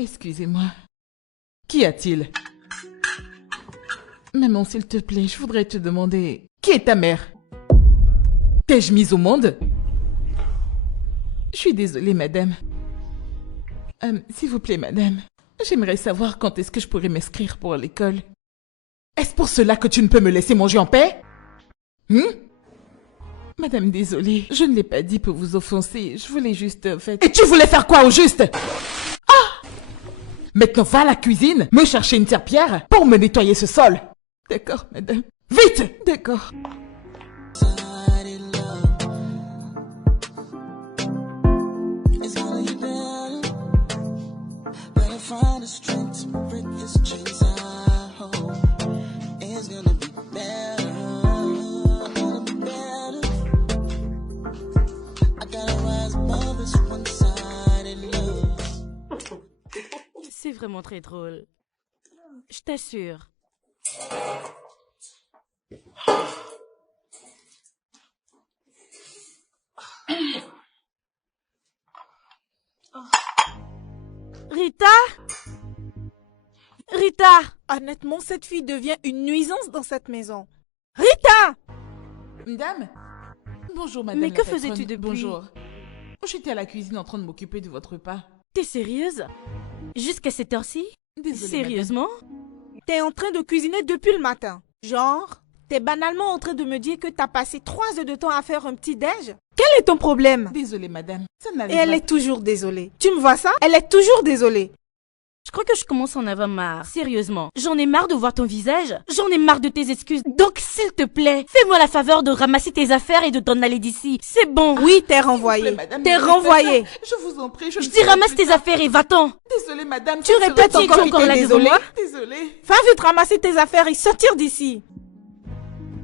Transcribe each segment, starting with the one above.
Excusez-moi. Qu'y a-t-il? Maman, s'il te plaît, je voudrais te demander... Qui est ta mère? T'ai-je mise au monde? Je suis désolée, madame. S'il vous plaît, madame. J'aimerais savoir quand est-ce que je pourrais m'inscrire pour l'école. Est-ce pour cela que tu ne peux me laisser manger en paix? Madame, désolée, je ne l'ai pas dit pour vous offenser. Je voulais juste, en fait... Et tu voulais faire quoi au juste? Ah! Maintenant, va à la cuisine, me chercher une serpillière pour me nettoyer ce sol. D'accord, madame. Vite! D'accord. C'est vraiment très drôle. Je t'assure. Rita? Rita! Honnêtement, cette fille devient une nuisance dans cette maison. Rita! Madame? Bonjour, madame. Mais que faisais-tu depuis? Bonjour. J'étais à la cuisine en train de m'occuper de votre repas. T'es sérieuse? Jusqu'à cette heure-ci? Désolée, Sérieusement? T'es en train de cuisiner depuis le matin. Genre, t'es banalement en train de me dire que t'as passé 3 heures de temps à faire un petit déj? Quel est ton problème? Désolée, madame. Ça Et n'arrivera elle est toujours désolée. Tu me vois ça? Elle est toujours désolée. Je crois que je commence à en avoir marre. Sérieusement. J'en ai marre de voir ton visage. J'en ai marre de tes excuses. Donc, s'il te plaît, fais-moi la faveur de ramasser tes affaires et de t'en aller d'ici. C'est bon. Oui, t'es renvoyée. madame, T'es ne renvoyée. faites pas ça. Je vous en prie, Je dis ramasse tes affaires et va-t'en. Désolée, madame. Tu répètes Petit, encore tu es que encore t'es là devant désolée. moi? Désolée. Va vite ramasser tes affaires et sortir d'ici.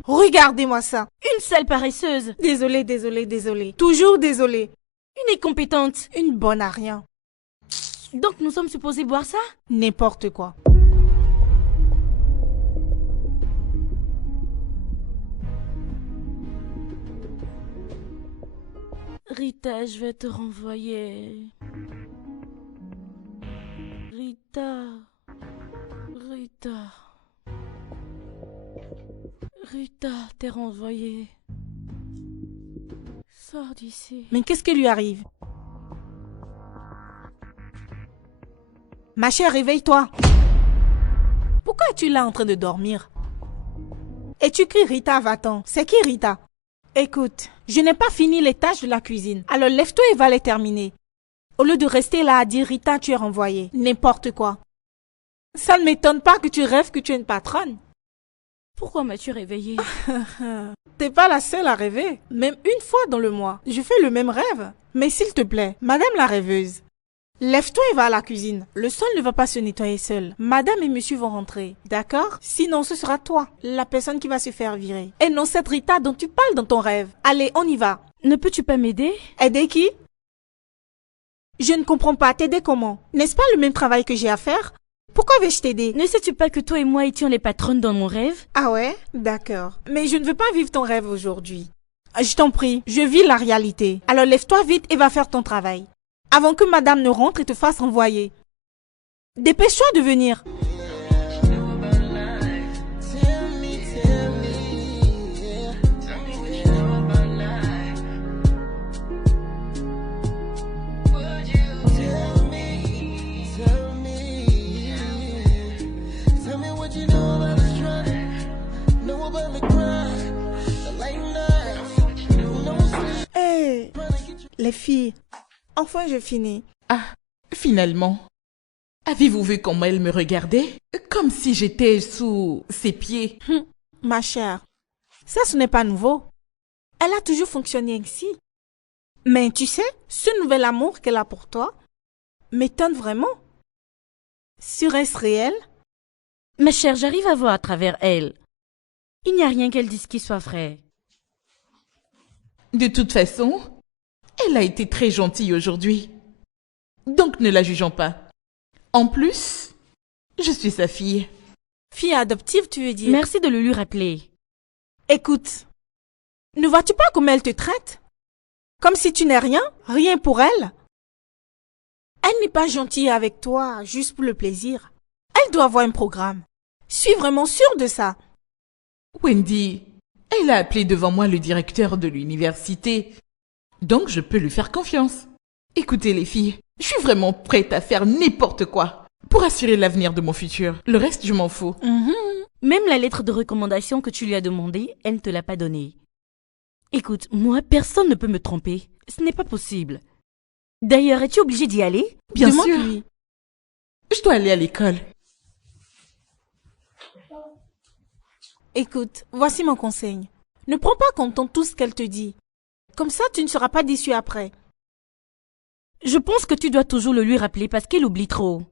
Regardez-moi ça. Une sale paresseuse. Désolée, désolée, désolée. Toujours désolée. Une incompétente. Une bonne à rien. Donc, nous sommes supposés boire ça? N'importe quoi. Rita, je vais te renvoyer. Rita. Rita. Rita, t'es renvoyée. Sors d'ici. Mais qu'est-ce qui lui arrive? Ma chère, réveille-toi. Pourquoi es-tu là en train de dormir? Et tu cries Rita, va-t'en. C'est qui Rita? Écoute, je n'ai pas fini les tâches de la cuisine. Alors lève-toi et va les terminer. Au lieu de rester là à dire Rita, tu es renvoyée. N'importe quoi. Ça ne m'étonne pas que tu rêves que tu es une patronne. Pourquoi m'as-tu réveillée? T'es pas la seule à rêver. Même une fois dans le mois, je fais le même rêve. Mais s'il te plaît, madame la rêveuse, lève-toi et va à la cuisine. Le sol ne va pas se nettoyer seul. Madame et monsieur vont rentrer, d'accord? Sinon, ce sera toi, la personne qui va se faire virer. Et non cette Rita dont tu parles dans ton rêve. Allez, on y va. Ne peux-tu pas m'aider? Aider qui? Je ne comprends pas. T'aider comment? N'est-ce pas le même travail que j'ai à faire? Pourquoi vais-je t'aider? Ne sais-tu pas que toi et moi étions les patronnes dans mon rêve? Ah ouais? D'accord. Mais je ne veux pas vivre ton rêve aujourd'hui. Je t'en prie, je vis la réalité. Alors lève-toi vite et va faire ton travail. Avant que madame ne rentre et te fasse renvoyer. Dépêche-toi de venir. Hey, les filles, enfin je finis. Ah, finalement. Avez-vous vu comment elle me regardait? Comme si j'étais sous ses pieds. Ma chère, ça ce n'est pas nouveau. Elle a toujours fonctionné ainsi. Mais tu sais, ce nouvel amour qu'elle a pour toi m'étonne vraiment. Serait-ce réel? Ma chère, j'arrive à voir à travers elle. Il n'y a rien qu'elle dise qui soit vrai. De toute façon, elle a été très gentille aujourd'hui. Donc ne la jugeons pas. En plus, je suis sa fille. Fille adoptive, tu veux dire? Merci de le lui rappeler. Écoute, ne vois-tu pas comment elle te traite? Comme si tu n'es rien, rien pour elle. Elle n'est pas gentille avec toi, juste pour le plaisir. Elle doit avoir un programme. Je suis vraiment sûre de ça. Wendy, elle a appelé devant moi le directeur de l'université. Donc je peux lui faire confiance. Écoutez les filles, je suis vraiment prête à faire n'importe quoi pour assurer l'avenir de mon futur. Le reste, je m'en fous. Même la lettre de recommandation que tu lui as demandée, elle ne te l'a pas donnée. Écoute, moi, personne ne peut me tromper. Ce n'est pas possible. D'ailleurs, es-tu obligée d'y aller? Bien sûr. Demande-lui. Je dois aller à l'école. Écoute, voici mon conseil. Ne prends pas comme ton tout ce qu'elle te dit. Comme ça, tu ne seras pas déçu après. Je pense que tu dois toujours le lui rappeler parce qu'elle oublie trop.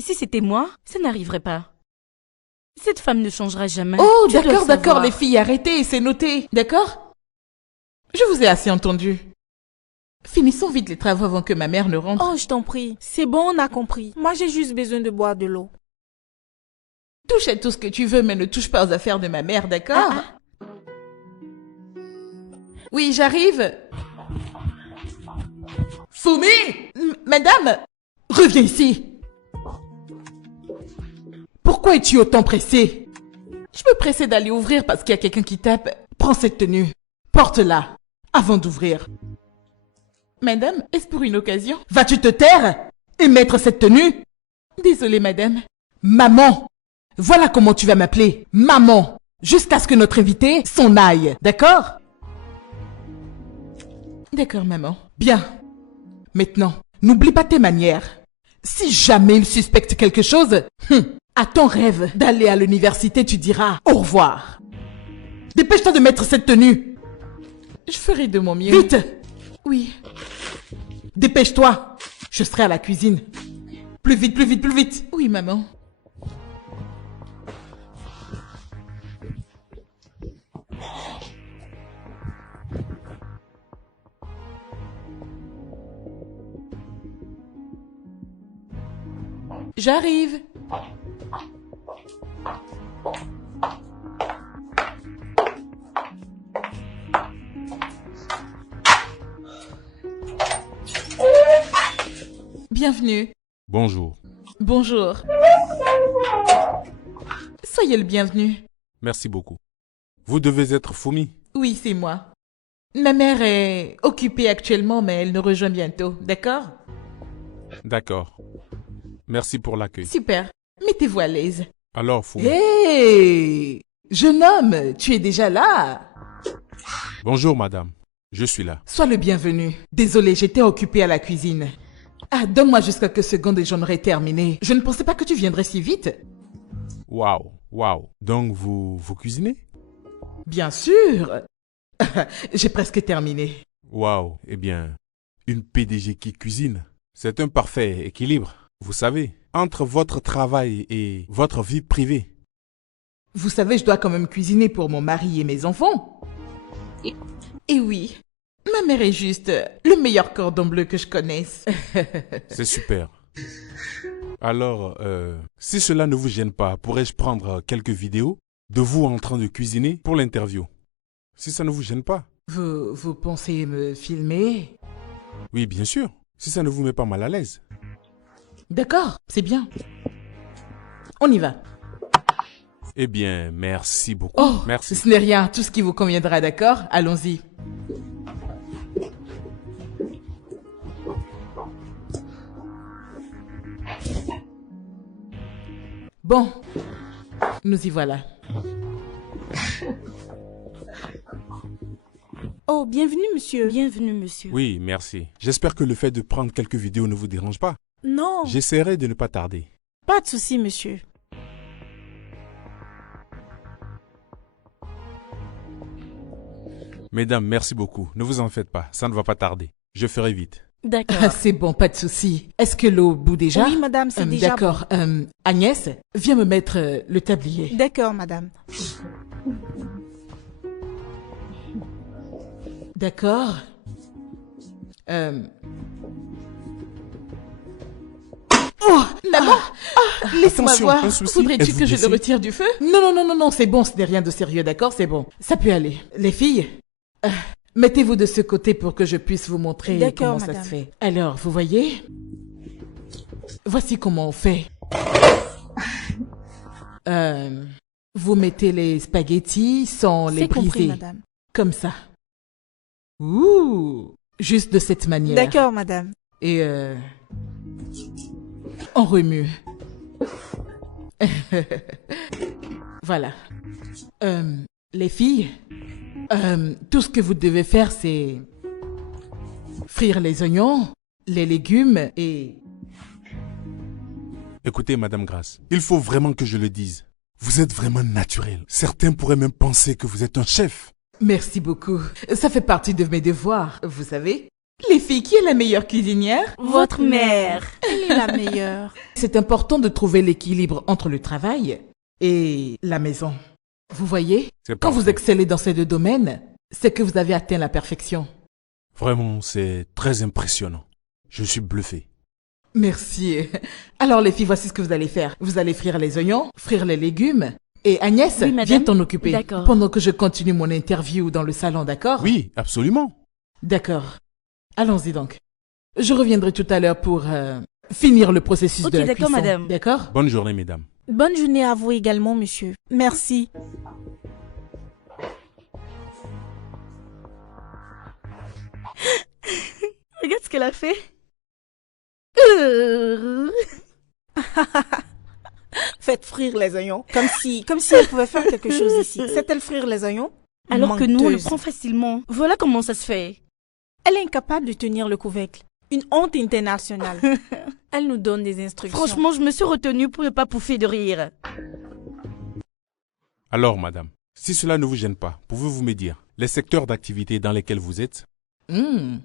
Si c'était moi, ça n'arriverait pas. Cette femme ne changera jamais. Oh, Tu dois le d'accord, savoir. les filles, arrêtez, c'est noté, d'accord? Je vous ai assez entendu. Finissons vite les travaux avant que ma mère ne rentre. Oh, je t'en prie. C'est bon, on a compris. Moi, j'ai juste besoin de boire de l'eau. Touche à tout ce que tu veux, mais ne touche pas aux affaires de ma mère, d'accord? Oui, j'arrive. Fumi! Madame! Reviens ici! Pourquoi es-tu autant pressée? Je me pressais d'aller ouvrir parce qu'il y a quelqu'un qui tape. Prends cette tenue. Porte-la. Avant d'ouvrir. Madame, est-ce pour une occasion? Vas-tu te taire et mettre cette tenue? Désolée, madame. Maman! Voilà comment tu vas m'appeler. Maman! Jusqu'à ce que notre invité s'en aille. D'accord? D'accord, maman. Bien. Maintenant, n'oublie pas tes manières. Si jamais il suspecte quelque chose, à ton rêve d'aller à l'université, tu diras au revoir. Dépêche-toi de mettre cette tenue. Je ferai de mon mieux. Vite! Oui. Dépêche-toi. Je serai à la cuisine. Plus vite, plus vite, plus vite. Oui, maman. J'arrive. Bienvenue. Bonjour. Bonjour. Soyez le bienvenu. Merci beaucoup. Vous devez être Fumi. Oui, c'est moi. Ma mère est occupée actuellement, mais elle nous rejoint bientôt, d'accord? D'accord. Merci pour l'accueil. Super. Mettez-vous à l'aise. Alors, Fumi. Hé! Jeune homme, tu es déjà là? Bonjour, madame. Je suis là. Sois le bienvenu. Désolé, j'étais occupée à la cuisine. Ah, donne-moi juste quelques secondes et j'en aurai terminé. Je ne pensais pas que tu viendrais si vite. Waouh, waouh. Donc, vous cuisinez? Bien sûr. J'ai presque terminé. Waouh. Eh bien, une PDG qui cuisine, c'est un parfait équilibre. Vous savez, entre votre travail et votre vie privée. Vous savez, je dois quand même cuisiner pour mon mari et mes enfants. Et oui, ma mère est juste le meilleur cordon bleu que je connaisse. C'est super. Alors, si cela ne vous gêne pas, pourrais-je prendre quelques vidéos de vous en train de cuisiner pour l'interview? Si ça ne vous gêne pas. Vous pensez me filmer? Oui, bien sûr. Si ça ne vous met pas mal à l'aise. D'accord, c'est bien. On y va. Eh bien, merci beaucoup. Oh, merci. Ce n'est rien, tout ce qui vous conviendra, d'accord? Allons-y. Bon, nous y voilà. Oh, bienvenue, monsieur. Bienvenue, monsieur. Oui, merci. J'espère que le fait de prendre quelques vidéos ne vous dérange pas. Non, J'essaierai de ne pas tarder. pas de souci, monsieur. Mesdames, merci beaucoup. Ne vous en faites pas, ça ne va pas tarder. Je ferai vite. D'accord. Ah, c'est bon, pas de souci. Est-ce que l'eau bout déjà? Oui, madame, c'est déjà D'accord. Agnès, viens me mettre le tablier. D'accord, madame. D'accord. Oh, maman! Laisse-moi Attention, voir. un souci? Voudrais-tu Êtes-vous que je le blessée? retire du feu? Non, non, non, non, non, c'est bon, ce n'est rien de sérieux, d'accord? C'est bon. Ça peut aller. Les filles, mettez-vous de ce côté pour que je puisse vous montrer D'accord, comment ça madame. se fait. Alors, vous voyez? Voici comment on fait. Vous mettez les spaghettis sans les C'est compris, briser. madame. Comme ça. Ouh! Juste de cette manière. D'accord, madame. Et on remue. Voilà. Les filles, tout ce que vous devez faire, c'est frire les oignons, les légumes et... Écoutez, Madame Grace, il faut vraiment que je le dise. Vous êtes vraiment naturel. Certains pourraient même penser que vous êtes un chef. Merci beaucoup. Ça fait partie de mes devoirs, vous savez. Les filles, qui est la meilleure cuisinière? Votre mère. Elle est la meilleure. C'est important de trouver l'équilibre entre le travail et la maison. Vous voyez, C'est quand vous parfait. excellez dans ces deux domaines, c'est que vous avez atteint la perfection. Vraiment, c'est très impressionnant. Je suis bluffé. Merci. Alors les filles, voici ce que vous allez faire. Vous allez frire les oignons, frire les légumes. Et Agnès, Oui, madame. viens t'en occuper. D'accord. Pendant que je continue mon interview dans le salon, d'accord? Oui, absolument. D'accord. Allons-y donc. Je reviendrai tout à l'heure pour finir le processus Ok, de la d'accord, cuisson. madame. D'accord? Bonne journée, mesdames. Bonne journée à vous également, monsieur. Merci. Regarde ce qu'elle a fait. Faites frire les oignons. Comme si elle pouvait faire quelque chose ici. Sait-elle frire les oignons? Alors que nous, on le Menteuse. prend facilement. Voilà comment ça se fait. Elle est incapable de tenir le couvercle. Une honte internationale. Elle nous donne des instructions. Franchement, je me suis retenue pour ne pas pouffer de rire. Alors, madame, si cela ne vous gêne pas, pouvez-vous me dire les secteurs d'activité dans lesquels vous êtes? Hmm.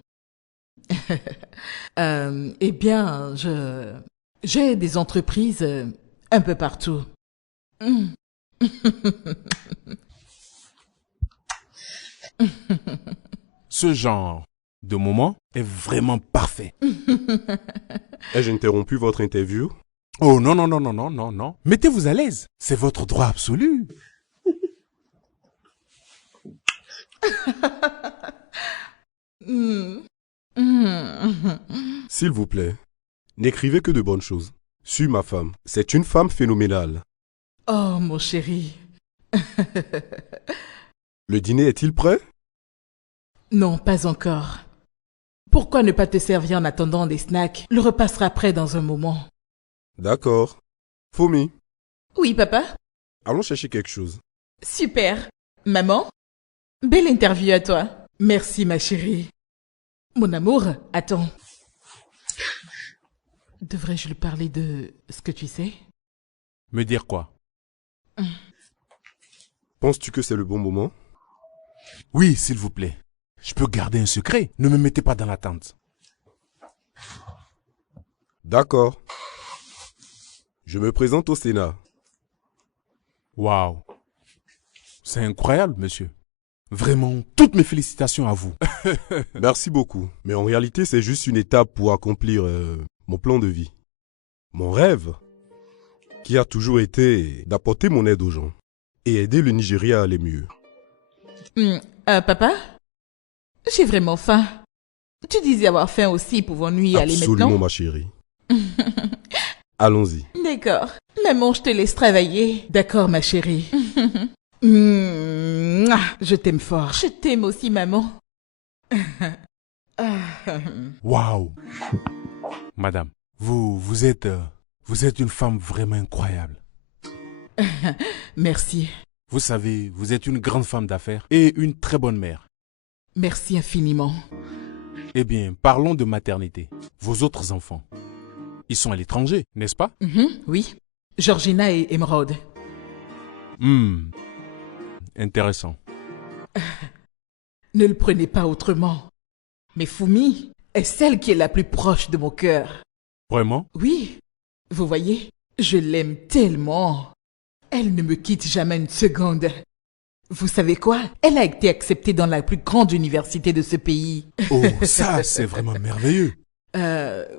Eh bien, j'ai des entreprises un peu partout. Hmm. Ce genre de moment est vraiment parfait. Ai-je interrompu votre interview? Oh non, non, non, non, non, non, non. Mettez-vous à l'aise. C'est votre droit absolu. Hmm. Hmm. S'il vous plaît, n'écrivez que de bonnes choses. Suis ma femme. C'est une femme phénoménale. Oh, mon chéri. Le dîner est-il prêt? Non, pas encore. Pourquoi ne pas te servir en attendant des snacks? Le repas sera prêt dans un moment. D'accord. Fomi, Oui, papa? allons chercher quelque chose. Super. Maman? Belle interview à toi. Merci, ma chérie. Mon amour, attends. Devrais-je lui parler de ce que tu sais? Me dire quoi? Penses-tu que c'est le bon moment? Oui, s'il vous plaît. Je peux garder un secret. Ne me mettez pas dans l'attente. D'accord. Je me présente au Sénat. Waouh. C'est incroyable, monsieur. Vraiment, toutes mes félicitations à vous. Merci beaucoup. Mais en réalité, c'est juste une étape pour accomplir mon plan de vie. Mon rêve, qui a toujours été d'apporter mon aide aux gens et aider le Nigeria à aller mieux. Papa? J'ai vraiment faim. Tu disais avoir faim aussi, pouvons-nous y aller Absolument, maintenant? ma chérie. Allons-y. D'accord. Maman, je te laisse travailler. D'accord, ma chérie. Mouah, je t'aime fort. Je t'aime aussi, maman. Waouh. Madame, vous êtes une femme vraiment incroyable. Merci. Vous savez, vous êtes une grande femme d'affaires et une très bonne mère. Merci infiniment. Eh bien, parlons de maternité. Vos autres enfants, ils sont à l'étranger, n'est-ce pas? Oui. Georgina et Emeraude. Intéressant. Ne le prenez pas autrement. Mais Fumi est celle qui est la plus proche de mon cœur. Vraiment? Oui. Vous voyez, je l'aime tellement. Elle ne me quitte jamais une seconde. Vous savez quoi? Elle a été acceptée dans la plus grande université de ce pays. Oh, ça, c'est vraiment merveilleux.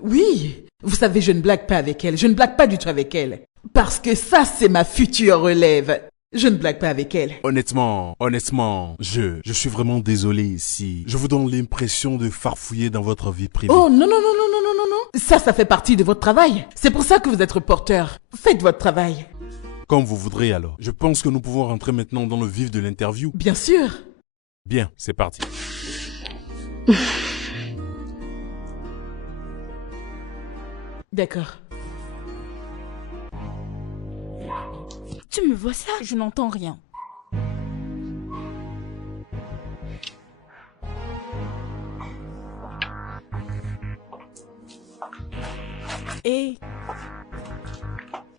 Oui. Vous savez, je ne blague pas avec elle. Je ne blague pas du tout avec elle. Parce que ça, c'est ma future relève. Je ne blague pas avec elle. Honnêtement, je suis vraiment désolé si je vous donne l'impression de farfouiller dans votre vie privée. Oh non, non, non, non, non, non, non, non. Ça fait partie de votre travail. C'est pour ça que vous êtes reporter. Faites votre travail. Comme vous voudrez alors. Je pense que nous pouvons rentrer maintenant dans le vif de l'interview. Bien sûr. Bien, c'est parti. D'accord. Tu me vois ça? Je n'entends rien. Et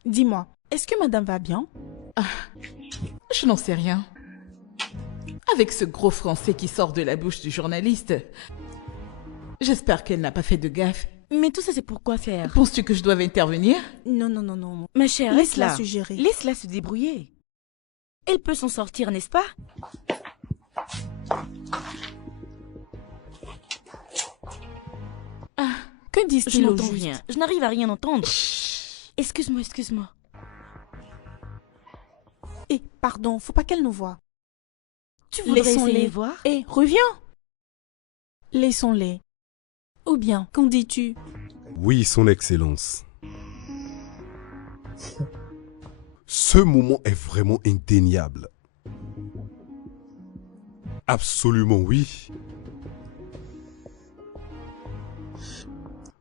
dis-moi, est-ce que madame va bien? Je n'en sais rien. Avec ce gros français qui sort de la bouche du journaliste, j'espère qu'elle n'a pas fait de gaffe. Mais tout ça, c'est pour quoi faire? Penses-tu que je dois intervenir? Non, non, non, non. Ma chère, Laisse-la laisse-la se gérer. Laisse-la se débrouiller. Elle peut s'en sortir, n'est-ce pas? Que Je disent-ils au n'entends juste? rien. Je n'arrive à rien entendre. Excuse-moi, excuse-moi. Eh, pardon, faut pas qu'elle nous voie. Tu voudrais Laissons-les. essayer voir? Eh, reviens. Laissons-les. Ou bien, qu'en dis-tu? Oui, son excellence. Ce moment est vraiment indéniable. Absolument oui.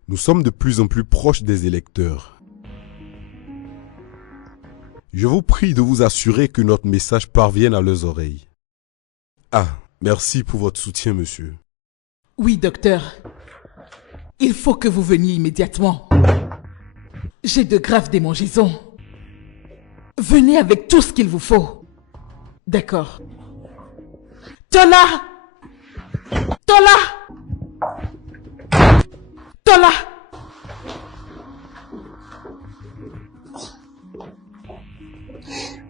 Nous sommes de plus en plus proches des électeurs. Je vous prie de vous assurer que notre message parvienne à leurs oreilles. Ah, merci pour votre soutien, monsieur. Oui, docteur. Il faut que vous veniez immédiatement. J'ai de graves démangeaisons. Venez avec tout ce qu'il vous faut. D'accord. Tola! Tola! Tola!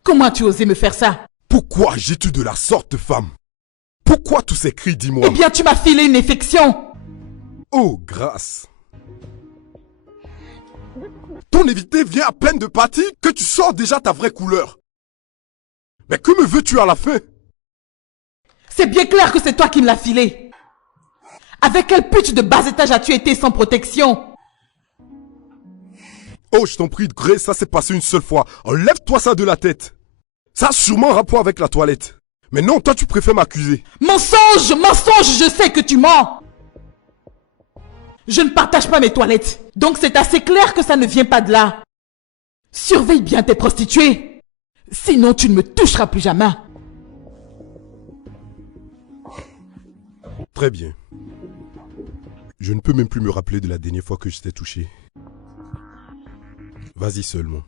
Comment as-tu osé me faire ça? Pourquoi agis-tu de la sorte, femme? Pourquoi tous ces cris, dis-moi? Eh bien, tu m'as filé une infection! Oh, grâce. Ton évité vient à peine de partir que tu sors déjà ta vraie couleur. Mais que me veux-tu à la fin? C'est bien clair que c'est toi qui me l'as filé. Avec quel pute de bas étage as-tu été sans protection? Oh, je t'en prie, Grey, ça s'est passé une seule fois. Enlève-toi ça de la tête. Ça a sûrement un rapport avec la toilette. Mais non, toi tu préfères m'accuser. Mensonge! Mensonge! Je sais que tu mens! Je ne partage pas mes toilettes. Donc c'est assez clair que ça ne vient pas de là. Surveille bien tes prostituées. Sinon tu ne me toucheras plus jamais. Très bien. Je ne peux même plus me rappeler de la dernière fois que je t'ai touché. Vas-y seulement.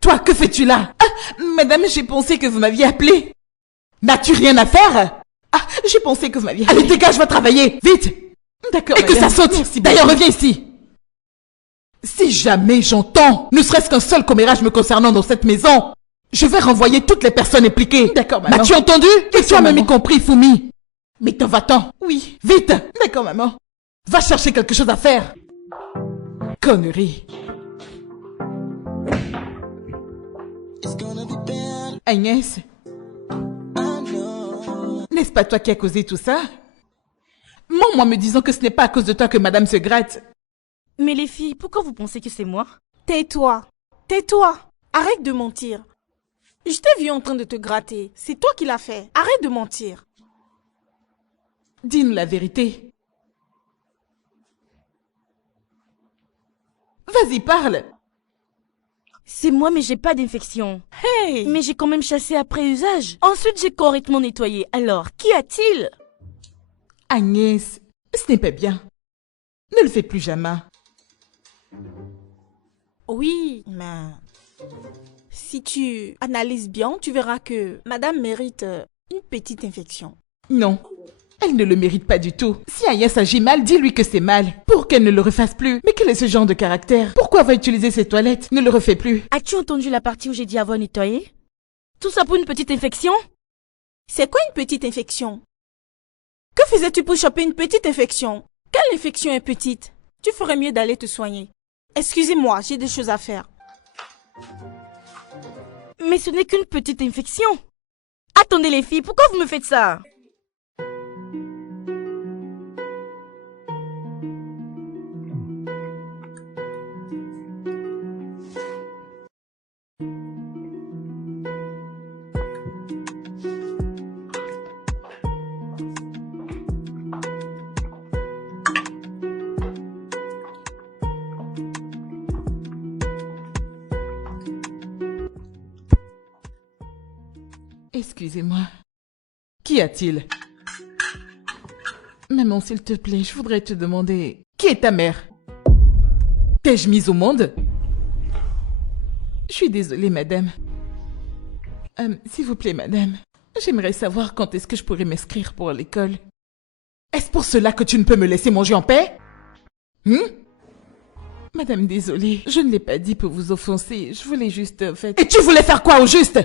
Toi, que fais-tu là? Ah, madame, j'ai pensé que vous m'aviez appelé. N'as-tu rien à faire? Ah, j'ai pensé que vous m'aviez appelé. Allez, dégage, va travailler. Vite. D'accord, et que ça saute. D'ailleurs, reviens ici. Si jamais j'entends, ne serait-ce qu'un seul commérage me concernant dans cette maison, je vais renvoyer toutes les personnes impliquées. D'accord, maman. M'as-tu entendu? Et toi même y compris, Fumi. Mais t'en va-t'en. Oui. Vite. D'accord, maman. Va chercher quelque chose à faire. Connerie. Agnès, n'est-ce pas toi qui as causé tout ça? Moi me disant que ce n'est pas à cause de toi que madame se gratte. Mais les filles, pourquoi vous pensez que c'est moi? Tais-toi. Tais-toi. Arrête de mentir. Je t'ai vu en train de te gratter. C'est toi qui l'as fait. Arrête de mentir. Dis-nous la vérité. Vas-y, parle. C'est moi, mais j'ai pas d'infection. Hey! Mais j'ai quand même chassé après usage. Ensuite, j'ai correctement nettoyé. Alors, qu'y a-t-il? Agnès, ce n'est pas bien. Ne le fais plus jamais. Oui, mais si tu analyses bien, tu verras que madame mérite une petite infection. Non, elle ne le mérite pas du tout. Si Agnès agit mal, dis-lui que c'est mal. Pour qu'elle ne le refasse plus. Mais quel est ce genre de caractère? Pourquoi va utiliser ses toilettes? Ne le refais plus. As-tu entendu la partie où j'ai dit avoir nettoyé? Tout ça pour une petite infection? C'est quoi une petite infection? Que faisais-tu pour choper une petite infection? Quelle infection est petite? Tu ferais mieux d'aller te soigner. Excusez-moi, j'ai des choses à faire. Mais ce n'est qu'une petite infection. Attendez les filles, pourquoi vous me faites ça? Excusez-moi. Qu'y a-t-il? Maman, s'il te plaît, je voudrais te demander... Qui est ta mère? T'ai-je mise au monde? Je suis désolée, madame. S'il vous plaît, madame. J'aimerais savoir quand est-ce que je pourrais m'inscrire pour l'école. Est-ce pour cela que tu ne peux me laisser manger en paix? Madame, désolée. Je ne l'ai pas dit pour vous offenser. Je voulais juste, en fait... Et tu voulais faire quoi au juste?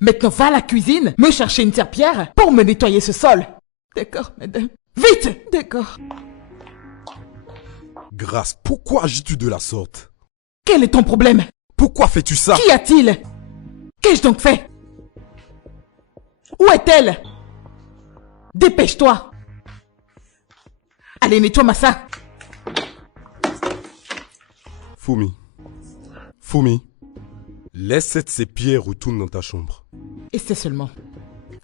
Maintenant, va à la cuisine, me chercher une serpillière pour me nettoyer ce sol. D'accord, madame. Vite! D'accord. Grâce, pourquoi agis-tu de la sorte? Quel est ton problème? Pourquoi fais-tu ça? Qu'y a-t-il? Qu'ai-je donc fait? Où est-elle? Dépêche-toi. Allez, nettoie ça. Fumi, laisse cette serpillière, retourne dans ta chambre. Et c'est seulement.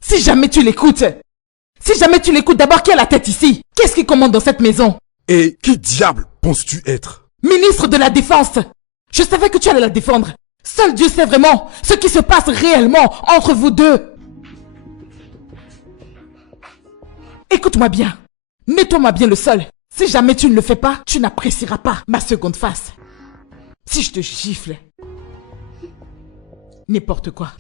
Si jamais tu l'écoutes d'abord, qui a la tête ici? Qu'est-ce qui commande dans cette maison? Et qui diable penses-tu être? Ministre de la Défense. Je savais que tu allais la défendre. Seul Dieu sait vraiment ce qui se passe réellement entre vous deux. Écoute-moi bien. Nettoie-moi bien le sol. Si jamais tu ne le fais pas, tu n'apprécieras pas ma seconde face. Si je te gifle. N'importe quoi.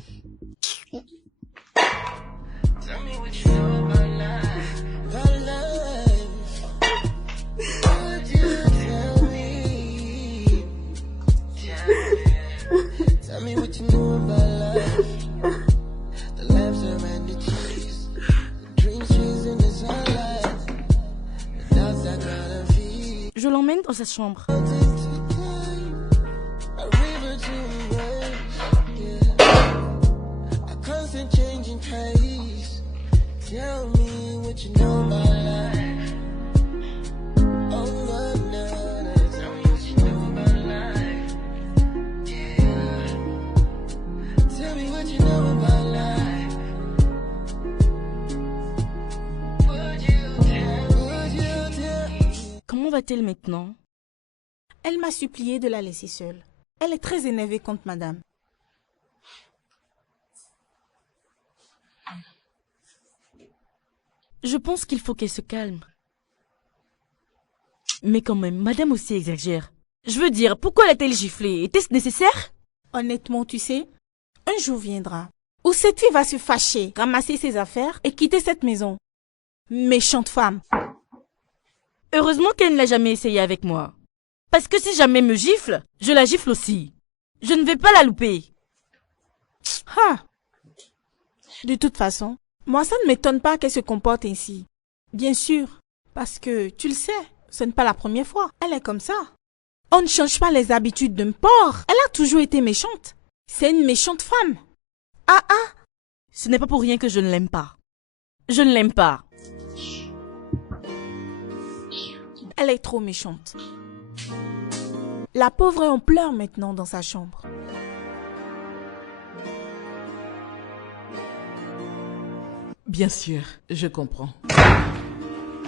Je l'emmène dans sa chambre. Comment va-t-elle maintenant? Elle m'a supplié de la laisser seule. Elle est très énervée contre madame. Je pense qu'il faut qu'elle se calme. Mais quand même, madame aussi exagère. Je veux dire, pourquoi l'a-t-elle giflée? Était-ce nécessaire? Honnêtement, tu sais, un jour viendra où cette fille va se fâcher, ramasser ses affaires et quitter cette maison. Méchante femme. Heureusement qu'elle ne l'a jamais essayé avec moi. Parce que si jamais elle me gifle, je la gifle aussi. Je ne vais pas la louper. Ah. De toute façon, moi ça ne m'étonne pas qu'elle se comporte ainsi. Bien sûr, parce que, tu le sais, ce n'est pas la première fois. Elle est comme ça. On ne change pas les habitudes d'un porc. Elle a toujours été méchante. C'est une méchante femme. Ah ah. Ce n'est pas pour rien que je ne l'aime pas. Je ne l'aime pas. Elle est trop méchante. La pauvre est en pleurs maintenant dans sa chambre. Bien sûr, je comprends.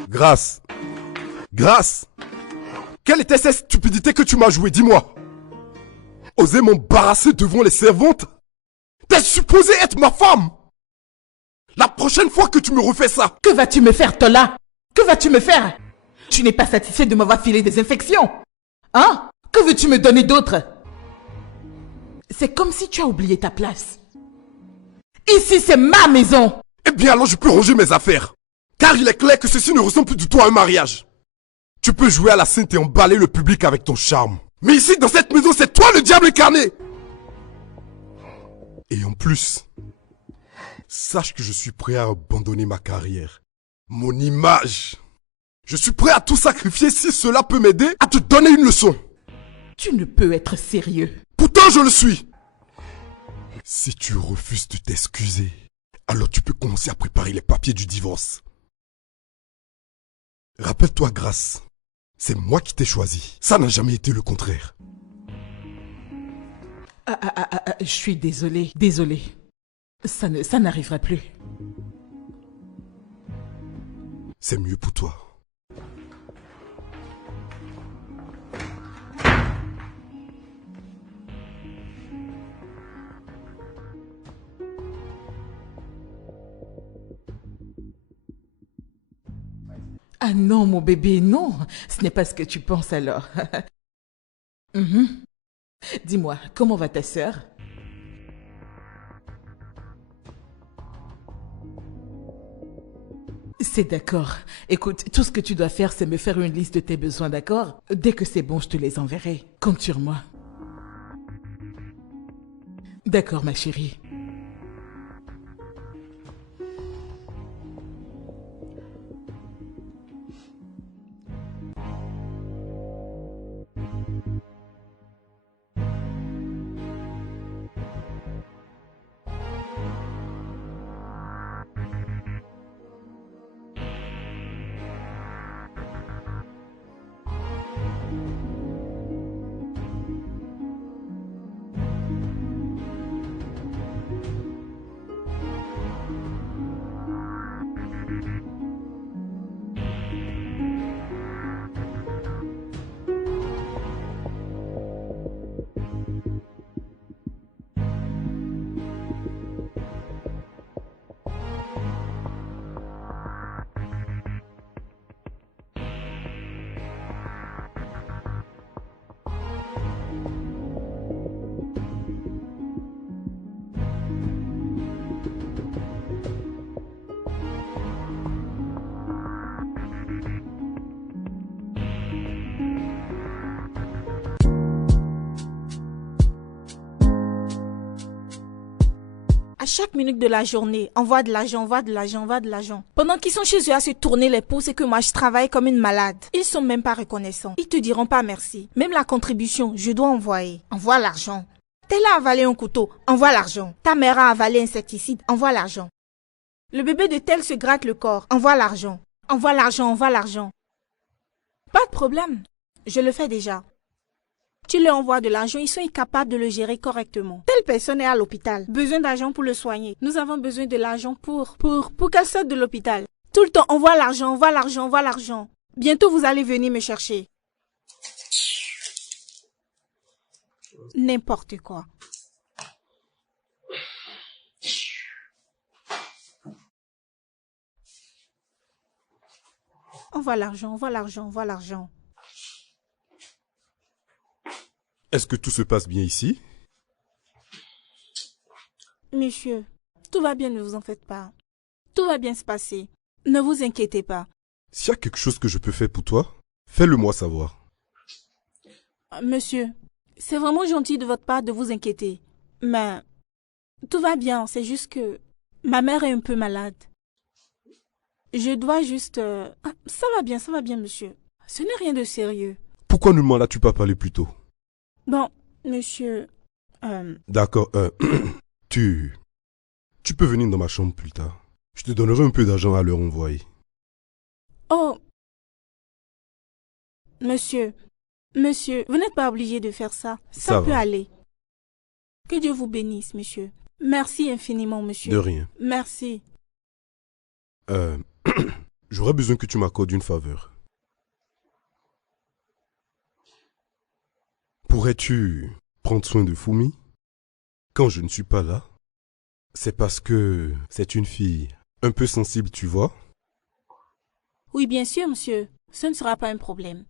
Grâce, quelle était cette stupidité que tu m'as jouée, dis-moi? Oser m'embarrasser devant les servantes? T'es supposée être ma femme! La prochaine fois que tu me refais ça... Que vas-tu me faire, Tola? Que vas-tu me faire? Tu n'es pas satisfait de m'avoir filé des infections? Hein? Que veux-tu me donner d'autre? C'est comme si tu as oublié ta place. Ici, c'est ma maison! Eh bien alors je peux ranger mes affaires. Car il est clair que ceci ne ressemble plus du tout à un mariage. Tu peux jouer à la sainte et emballer le public avec ton charme. Mais ici, dans cette maison, c'est toi le diable incarné! Et en plus, sache que je suis prêt à abandonner ma carrière, mon image. Je suis prêt à tout sacrifier si cela peut m'aider à te donner une leçon. Tu ne peux être sérieux. Pourtant je le suis. Si tu refuses de t'excuser, alors tu peux commencer à préparer les papiers du divorce. Rappelle-toi, Grâce, c'est moi qui t'ai choisi. Ça n'a jamais été le contraire. Je suis désolée. Ça n'arrivera plus. C'est mieux pour toi. Ah non, mon bébé, non. Ce n'est pas ce que tu penses alors. Mhm. Dis-moi, comment va ta sœur? C'est d'accord. Écoute, tout ce que tu dois faire, c'est me faire une liste de tes besoins, d'accord? Dès que c'est bon, je te les enverrai. Compte sur moi. D'accord, ma chérie. À chaque minute de la journée, envoie de l'argent, envoie de l'argent, envoie de l'argent. Pendant qu'ils sont chez eux à se tourner les pouces et que moi je travaille comme une malade. Ils sont même pas reconnaissants. Ils te diront pas merci. Même la contribution, je dois envoyer. Envoie l'argent. Tel a avalé un couteau, envoie l'argent. Ta mère a avalé un insecticide, envoie l'argent. Le bébé de tel se gratte le corps, envoie l'argent. Envoie l'argent, envoie l'argent. Pas de problème, je le fais déjà. Tu leur envoies de l'argent, ils sont incapables de le gérer correctement. Telle personne est à l'hôpital, besoin d'argent pour le soigner. Nous avons besoin de l'argent pour qu'elle sorte de l'hôpital. Tout le temps, envoie l'argent, envoie l'argent, envoie l'argent. Bientôt, vous allez venir me chercher. N'importe quoi. Envoie l'argent, envoie l'argent, envoie l'argent. Est-ce que tout se passe bien ici? Monsieur, tout va bien, ne vous en faites pas. Tout va bien se passer. Ne vous inquiétez pas. S'il y a quelque chose que je peux faire pour toi, fais-le moi savoir. Monsieur, c'est vraiment gentil de votre part de vous inquiéter. Mais tout va bien, c'est juste que ma mère est un peu malade. Je dois juste... Ça va bien, monsieur. Ce n'est rien de sérieux. Pourquoi ne m'en as-tu pas parlé plus tôt? Bon, monsieur... D'accord, tu peux venir dans ma chambre plus tard. Je te donnerai un peu d'argent à leur envoyer. Oh, monsieur, vous n'êtes pas obligé de faire ça. Ça peut va. aller. Que Dieu vous bénisse, monsieur. Merci infiniment, monsieur. De rien. Merci. J'aurais besoin que tu m'accordes une faveur. Pourrais-tu prendre soin de Fumi quand je ne suis pas là? C'est parce que c'est une fille un peu sensible, tu vois? Oui, bien sûr, monsieur. Ce ne sera pas un problème.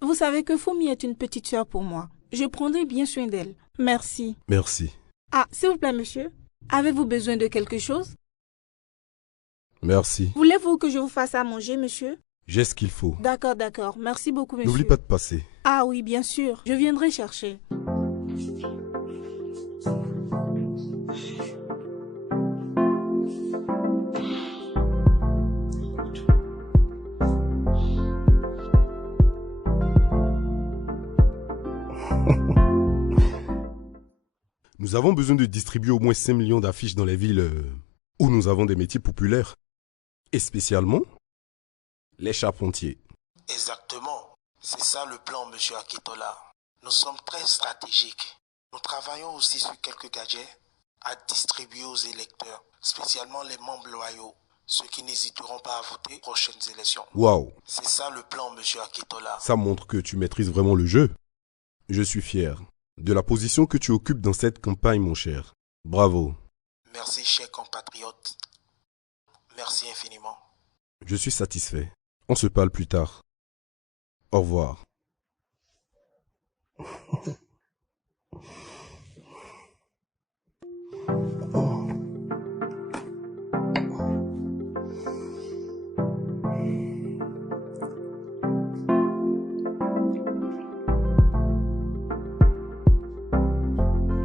Vous savez que Fumi est une petite sœur pour moi. Je prendrai bien soin d'elle. Merci. Merci. Ah, s'il vous plaît, monsieur. Avez-vous besoin de quelque chose? Merci. Voulez-vous que je vous fasse à manger, monsieur? J'ai ce qu'il faut. D'accord, d'accord. Merci beaucoup, monsieur. N'oublie pas de passer. Ah oui, bien sûr. Je viendrai chercher. Nous avons besoin de distribuer au moins 5 millions d'affiches dans les villes où nous avons des métiers populaires. Et spécialement, les charpentiers. Exactement. C'est ça le plan, monsieur Akitola. Nous sommes très stratégiques. Nous travaillons aussi sur quelques gadgets à distribuer aux électeurs, spécialement les membres loyaux, ceux qui n'hésiteront pas à voter aux prochaines élections. Waouh! C'est ça le plan, monsieur Akitola. Ça montre que tu maîtrises vraiment le jeu. Je suis fier de la position que tu occupes dans cette campagne, mon cher. Bravo. Merci, cher compatriote. Merci infiniment. Je suis satisfait. On se parle plus tard. Au revoir.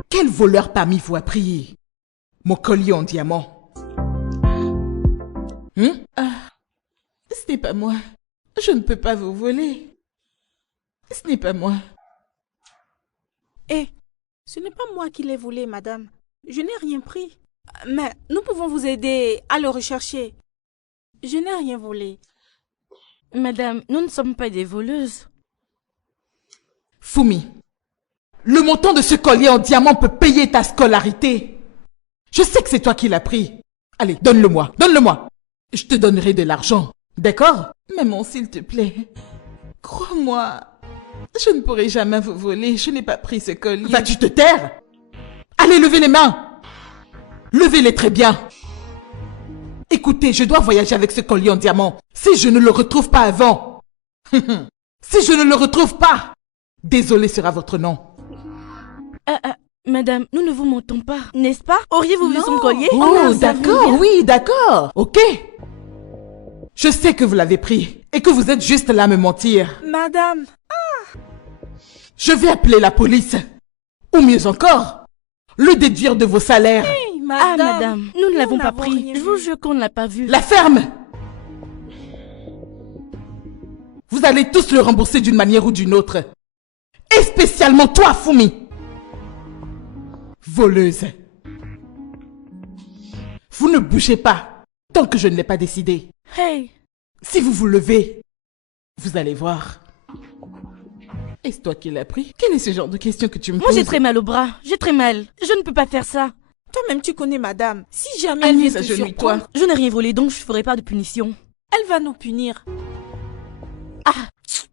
Quel voleur parmi vous a pris mon collier en diamant? Ce n'est pas moi. Je ne peux pas vous voler. Ce n'est pas moi. Eh, ce n'est pas moi qui l'ai volé, madame. Je n'ai rien pris. Mais nous pouvons vous aider à le rechercher. Je n'ai rien volé. Madame, nous ne sommes pas des voleuses. Fumi, le montant de ce collier en diamant peut payer ta scolarité. Je sais que c'est toi qui l'as pris. Allez, donne-le-moi, donne-le-moi. Je te donnerai de l'argent, d'accord? Maman, s'il te plaît, crois-moi, je ne pourrai jamais vous voler. Je n'ai pas pris ce collier. Vas-tu te taire? Allez, levez les mains. Levez-les très bien. Écoutez, je dois voyager avec ce collier en diamant. Si je ne le retrouve pas avant, si je ne le retrouve pas, désolé sera votre nom. Madame, nous ne vous mentons pas, n'est-ce pas? Auriez-vous vu son collier? Oh, d'accord, oui, d'accord. Ok. Je sais que vous l'avez pris et que vous êtes juste là à me mentir. Madame, Je vais appeler la police. Ou mieux encore, le déduire de vos salaires. hey, Ah, madame. madame, nous ne l'avons pas n'avons pris. rien Je vous vu. jure qu'on ne l'a pas vu. La ferme. Vous allez tous le rembourser d'une manière ou d'une autre. Et spécialement toi, Fumi. Voleuse. Vous ne bougez pas tant que je ne l'ai pas décidé. Hey, Si vous vous levez, vous allez voir. Est-ce toi qui l'as pris? Quel est ce genre de question que tu me moi poses? j'ai très mal au bras. J'ai très mal. Je ne peux pas faire ça. Toi-même, tu connais madame. Si jamais elle Agnès, vient te agenouille-toi. surprendre, Je n'ai rien volé, donc je ne ferai pas de punition. elle va nous punir.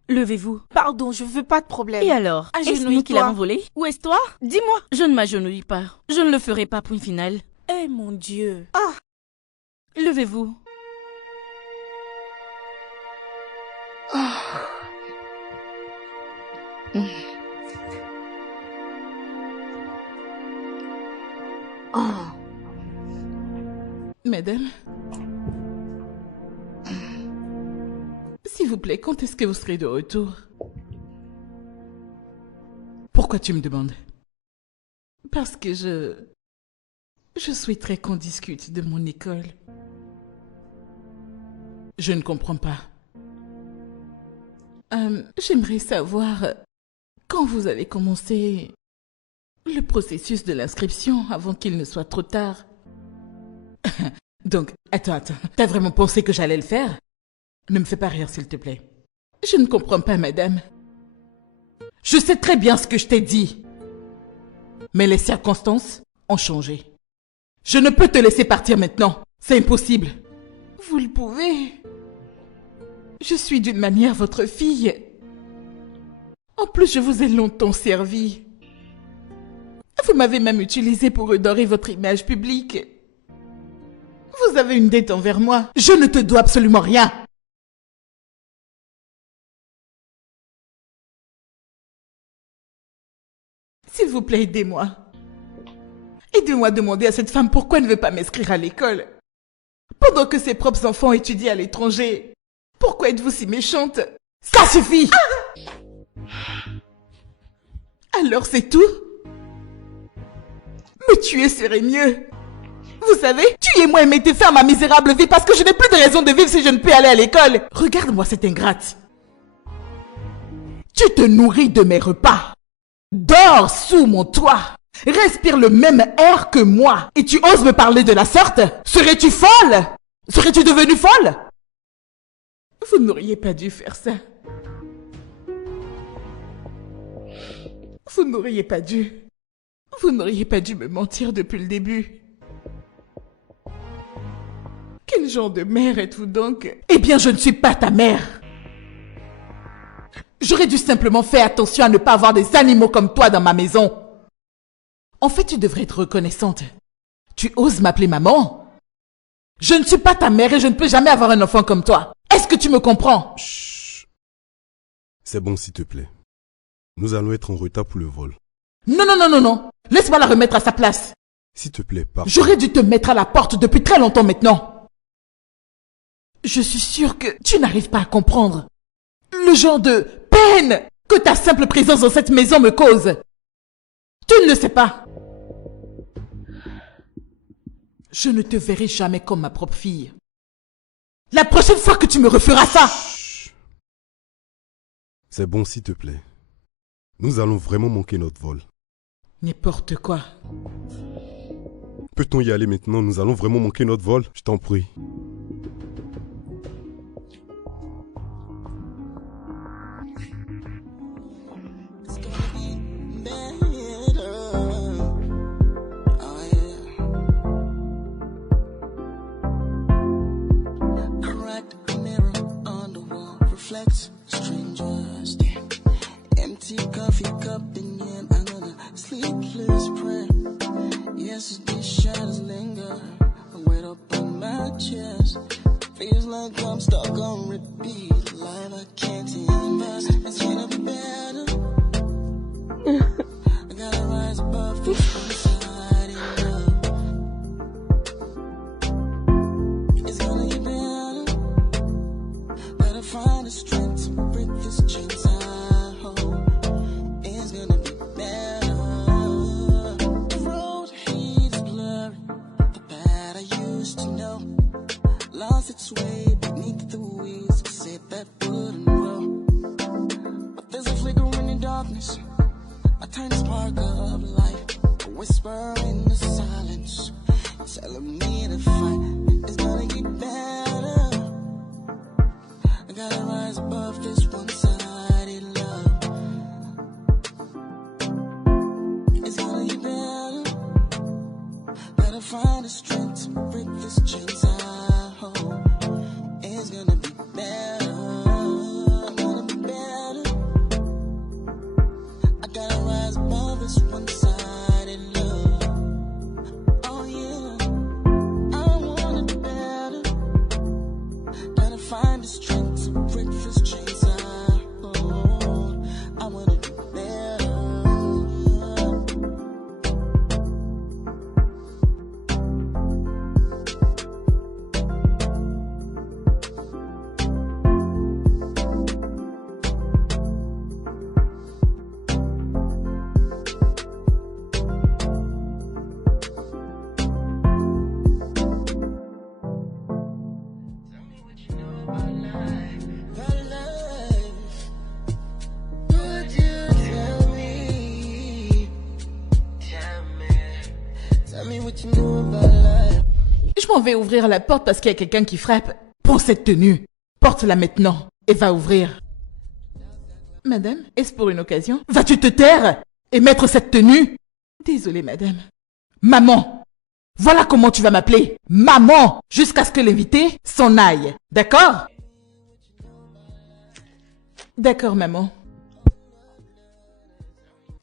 Levez-vous. Pardon, je veux pas de problème. Et alors? Est-ce nous qui Agenouille-toi. l'avons volé? Ou est-ce toi? Dis-moi. Je ne m'agenouille pas. Je ne le ferai pas, point final. Eh mon Dieu. Levez-vous. Madame, s'il vous plaît, quand est-ce que vous serez de retour? Pourquoi tu me demandes? Parce que je souhaiterais qu'on discute de mon école. Je ne comprends pas. J'aimerais savoir quand vous allez commencer le processus de l'inscription avant qu'il ne soit trop tard. Donc, attends. T'as vraiment pensé que j'allais le faire? Ne me fais pas rire, s'il te plaît. Je ne comprends pas, madame. Je sais très bien ce que je t'ai dit. Mais les circonstances ont changé. Je ne peux te laisser partir maintenant. C'est impossible. Vous le pouvez. Je suis d'une manière votre fille. En plus, je vous ai longtemps servi. Vous m'avez même utilisé pour redorer votre image publique. Vous avez une dette envers moi. Je ne te dois absolument rien. S'il vous plaît, aidez-moi. Aidez-moi à demander à cette femme pourquoi elle ne veut pas m'inscrire à l'école. Pendant que ses propres enfants étudient à l'étranger. Pourquoi êtes-vous si méchante? Ça suffit! Alors c'est tout? Me tuer serait mieux. Vous savez, tuez-moi et mettez fin à ma misérable vie parce que je n'ai plus de raison de vivre si je ne peux aller à l'école. Regarde-moi cette ingrate. Tu te nourris de mes repas. Dors sous mon toit. respire le même air que moi. Et tu oses me parler de la sorte? Serais-tu folle? Serais-tu devenue folle? Vous n'auriez pas dû faire ça. Vous n'auriez pas dû. Vous n'auriez pas dû me mentir depuis le début. Quel genre de mère êtes-vous donc? Eh bien, je ne suis pas ta mère. J'aurais dû simplement faire attention à ne pas avoir des animaux comme toi dans ma maison. En fait, tu devrais être reconnaissante. Tu oses m'appeler maman? Je ne suis pas ta mère et je ne peux jamais avoir un enfant comme toi. Est-ce que tu me comprends? Chut. C'est bon, s'il te plaît. Nous allons être en retard pour le vol. Non, non, non, non, non. Laisse-moi la remettre à sa place. S'il te plaît, pars. J'aurais dû te mettre à la porte depuis très longtemps maintenant. Je suis sûre que tu n'arrives pas à comprendre le genre de peine que ta simple présence dans cette maison me cause. Tu ne le sais pas. Je ne te verrai jamais comme ma propre fille. La prochaine fois que tu me referas ça... Chut. C'est bon, s'il te plaît. Nous allons vraiment manquer notre vol. N'importe quoi. Peut-on y aller maintenant? Nous allons vraiment manquer notre vol. Je t'en prie. Strangers, empty coffee cup in hand, another sleepless prayer. Yesterday's shadows linger, I wait up on my chest. Feels like I'm stuck on repeat, life I can't invest. It's gonna be better. I gotta rise above this anxiety love. It's gonna get better. Gotta find the strength to break this chains I hold. It's gonna be better. The road is blurry. The path I used to know lost its way beneath the wheels. Said that wouldn't grow, but there's a flicker in the darkness, a tiny spark of light, a whisper in the silence, telling me to fight. It's gonna get better. I gotta rise above this one-sided love. It's gonna get better. Gotta find the strength to break this chains I hold. It's gonna be better. I'm gonna be better. I gotta rise above this one-sided love. Oh yeah, I wanna be better. Gotta find the strength to break this chains I hold. I wanna do better. Je m'en vais ouvrir la porte parce qu'il y a quelqu'un qui frappe. Prends cette tenue. Porte-la maintenant et va ouvrir. Madame, est-ce pour une occasion? Vas-tu te taire et mettre cette tenue? Désolée, madame. Maman. Voilà comment tu vas m'appeler. Maman. Jusqu'à ce que l'invité s'en aille. D'accord? D'accord, maman.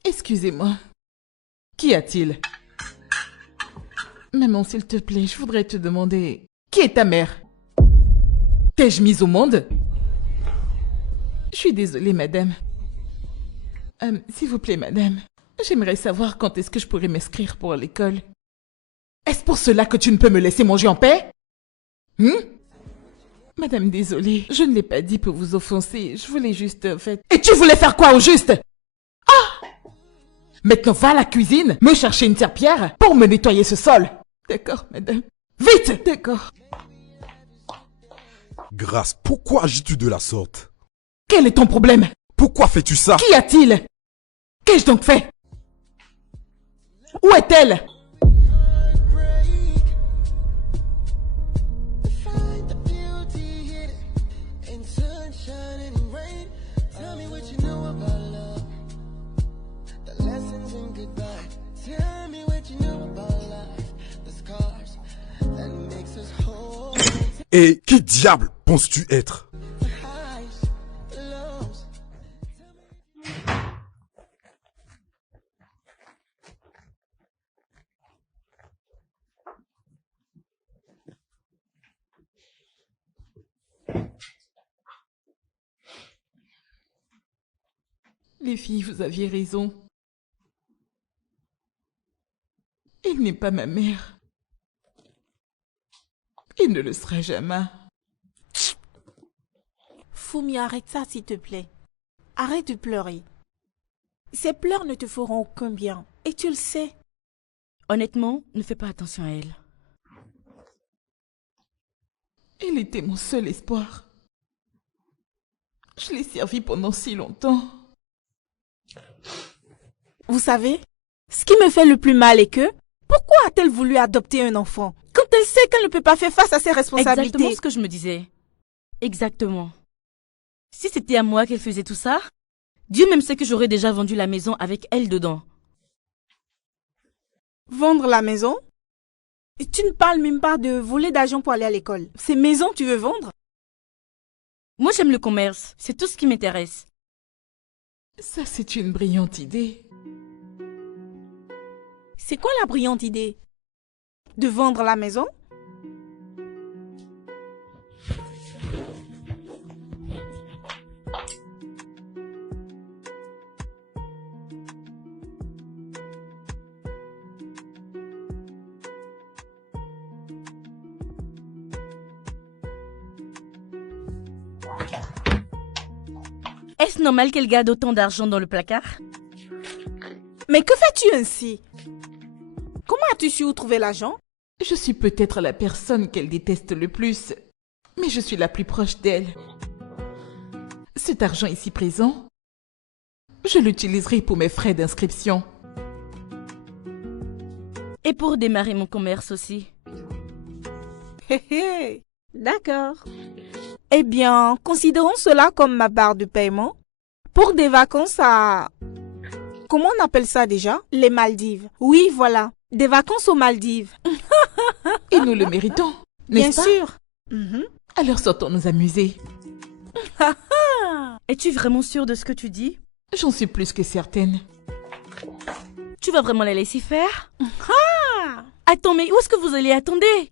Excusez-moi. Qu'y a-t-il? Maman, s'il te plaît, je voudrais te demander... Qui est ta mère? T'ai-je mise au monde? Je suis désolée, madame. S'il vous plaît, madame. J'aimerais savoir quand est-ce que je pourrais m'inscrire pour l'école. Est-ce pour cela que tu ne peux me laisser manger en paix? Madame, désolée, je ne l'ai pas dit pour vous offenser. Je voulais juste, en fait... Et tu voulais faire quoi au juste? Ah! Maintenant, va à la cuisine, me chercher une serpillière pour me nettoyer ce sol. D'accord, madame. Vite! D'accord. Grâce, pourquoi agis-tu de la sorte? Quel est ton problème? Pourquoi fais-tu ça? Qu'y a-t-il? Qu'ai-je donc fait? Où est-elle? Find the beauty hidden in sunshine and rain. Tell me what you know about love. The lessons in goodbye. Tell me what you know about life. The scars that makes us whole. Et qui diable penses-tu être? The highs, the lows. Les filles, vous aviez raison. Il n'est pas ma mère. Il ne le sera jamais. Fumi, arrête ça, s'il te plaît. Arrête de pleurer. Ces pleurs ne te feront aucun bien. Et tu le sais. Honnêtement, ne fais pas attention à elle. Elle était mon seul espoir. Je l'ai servi pendant si longtemps. Vous savez, ce qui me fait le plus mal est que, pourquoi a-t-elle voulu adopter un enfant quand elle sait qu'elle ne peut pas faire face à ses responsabilités? Exactement ce que je me disais. Exactement. Si c'était à moi qu'elle faisait tout ça, Dieu même sait que j'aurais déjà vendu la maison avec elle dedans. Vendre la maison? Et tu ne parles même pas de voler d'argent pour aller à l'école. Ces maisons, tu veux vendre? Moi, j'aime le commerce. C'est tout ce qui m'intéresse. Ça, c'est une brillante idée. C'est quoi la brillante idée? De vendre la maison? Est-ce normal qu'elle garde autant d'argent dans le placard? Mais que fais-tu ainsi? Comment as-tu su où trouver l'argent? Je suis peut-être la personne qu'elle déteste le plus, mais je suis la plus proche d'elle. Cet argent ici présent, je l'utiliserai pour mes frais d'inscription. Et pour démarrer mon commerce aussi. Hé hé, d'accord. Eh bien, considérons cela comme ma barre de paiement pour des vacances à... Comment on appelle ça déjà? Les Maldives. Oui, voilà. Des vacances aux Maldives. Et nous le méritons, Bien n'est-ce pas? sûr. Mhm. Alors sortons nous amuser. Es-tu vraiment sûre de ce que tu dis? J'en suis plus que certaine. Tu vas vraiment la laisser faire? Attends, mais où est-ce que vous allez? Attendez!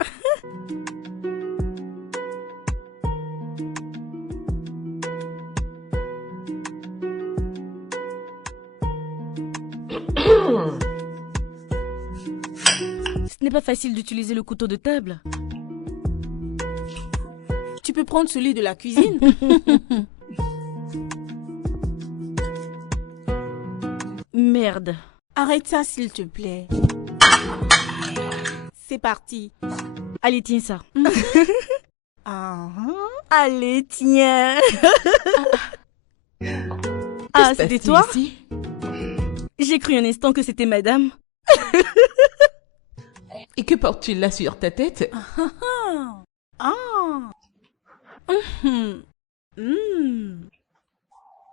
Ce n'est pas facile d'utiliser le couteau de table. Tu peux prendre celui de la cuisine. Merde. Arrête ça, s'il te plaît. C'est parti. Allez, tiens ça. Ah, Allez, tiens. Que se C'était passe-t-il toi? ici? J'ai cru un instant que c'était madame. Et que portes-tu là sur ta tête? ah. Mhm. Hmm.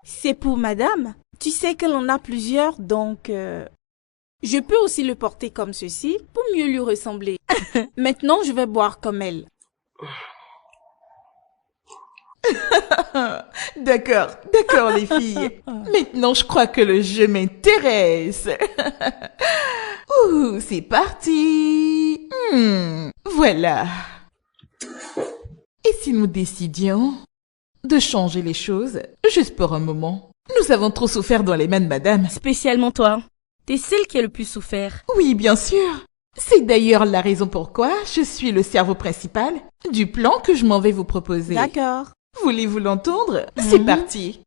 C'est pour madame. Tu sais qu'elle en a plusieurs, donc je peux aussi le porter comme ceci pour mieux lui ressembler. Maintenant, je vais boire comme elle. D'accord, d'accord les filles. Maintenant, je crois que le jeu m'intéresse. Ouh, c'est parti. Voilà. Et si nous décidions de changer les choses, juste pour un moment? Nous avons trop souffert dans les mains de madame. Spécialement toi. T'es celle qui a le plus souffert. Oui, bien sûr. C'est d'ailleurs la raison pourquoi je suis le cerveau principal du plan que je m'en vais vous proposer. D'accord. Voulez-vous l'entendre? C'est parti.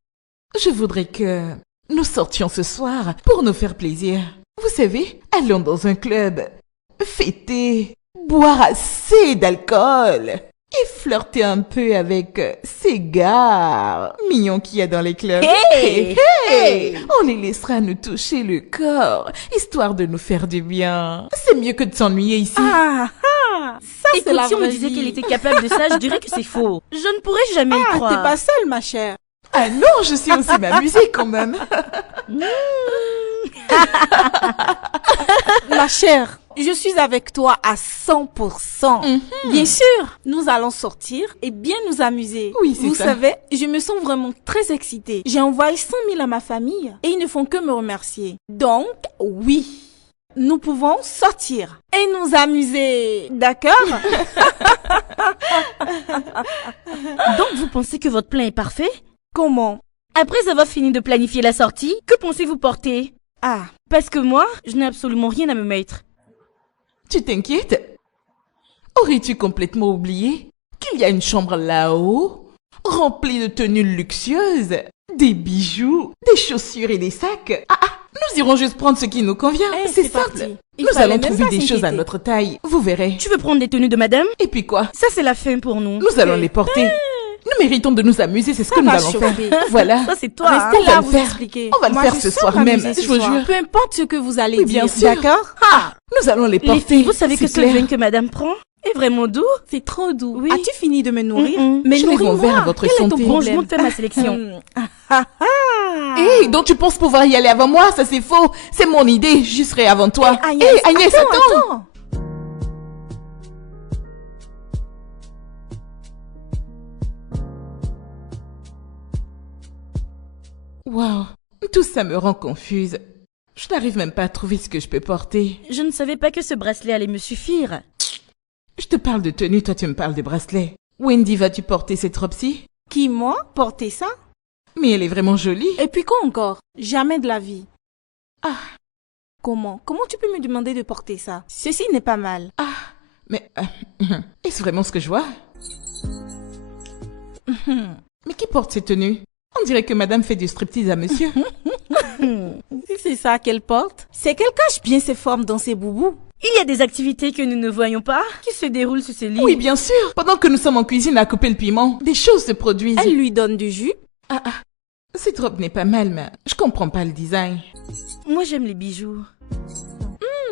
Je voudrais que nous sortions ce soir pour nous faire plaisir. Vous savez, allons dans un club, fêter, boire assez d'alcool. et flirter un peu avec ces gars mignons qu'il y a dans les clubs. Hey! Hey! On les laissera nous toucher le corps, histoire de nous faire du bien. C'est mieux que de s'ennuyer ici. Ah, ah, ça c'est Écoute, la si on me vraie disait vie. qu'elle était capable de ça, je dirais que c'est faux. Je ne pourrais jamais y Ah, croire. t'es pas seule, ma chère. Ah non, je sais aussi m'amuser quand même. Ma chère, je suis avec toi à 100%. Bien sûr, nous allons sortir et bien nous amuser. Oui, c'est Vous ça. savez, je me sens vraiment très excitée. J'ai envoyé 100 000 à ma famille et ils ne font que me remercier. Donc, oui, nous pouvons sortir et nous amuser. D'accord? Donc vous pensez que votre plan est parfait? Comment? Après avoir fini de planifier la sortie, que pensez-vous porter? Ah, Parce que moi, je n'ai absolument rien à me mettre. Tu t'inquiètes? Aurais-tu complètement oublié qu'il y a une chambre là-haut, remplie de tenues luxueuses, des bijoux, des chaussures et des sacs? Nous irons juste prendre ce qui nous convient. Eh, c'est c'est simple. parti. Il Nous fallait allons même trouver pas des choses à s'inquiéter. notre taille. Vous verrez. Tu veux prendre des tenues de madame? Et puis quoi? Ça, c'est la fin pour nous. Nous allons les porter. Nous méritons de nous amuser, c'est ce que nous va allons chauffer. faire. Voilà. Ça, c'est toi. hein. Restez on va là, le vous faire. expliquer. On va le Moi, faire je ce sens soir m'amuser même, ce je vous soir. jure. Peu importe ce que vous allez Oui, bien dire, sûr. d'accord? Nous allons les Les porter. filles, vous savez que c'est ce clair. vin que madame prend est vraiment doux? C'est trop doux. Oui. As-tu fini de me nourrir? Mm-mm. Mais Je les nourris-moi. enverrai à votre Quel est ton santé. Bon, je problème? monte faire ma sélection. Hé, donc tu penses pouvoir y aller avant moi? Ça c'est faux. C'est mon idée, je serai avant toi. Agnès, Hé, Agnès, attends. attends. Waouh, tout ça me rend confuse. Je n'arrive même pas à trouver ce que je peux porter. Je ne savais pas que ce bracelet allait me suffire. Je te parle de tenue, toi tu me parles de bracelet. Wendy, vas-tu porter cette robe-ci? Qui, moi? Porter ça? Mais elle est vraiment jolie. Et puis quoi encore? Jamais de la vie. Ah, Comment? Comment tu peux me demander de porter ça? Ceci n'est pas mal. mais est-ce vraiment ce que je vois? Mais qui porte ces tenues? On dirait que madame fait du striptease à monsieur. Si c'est ça qu'elle porte, c'est qu'elle cache bien ses formes dans ses boubous. Il y a des activités que nous ne voyons pas qui se déroulent sur ce lit. Oui, bien sûr. Pendant que nous sommes en cuisine à couper le piment, des choses se produisent. Elle lui donne du jus. Cette robe n'est pas mal, mais je comprends pas le design. Moi, j'aime les bijoux.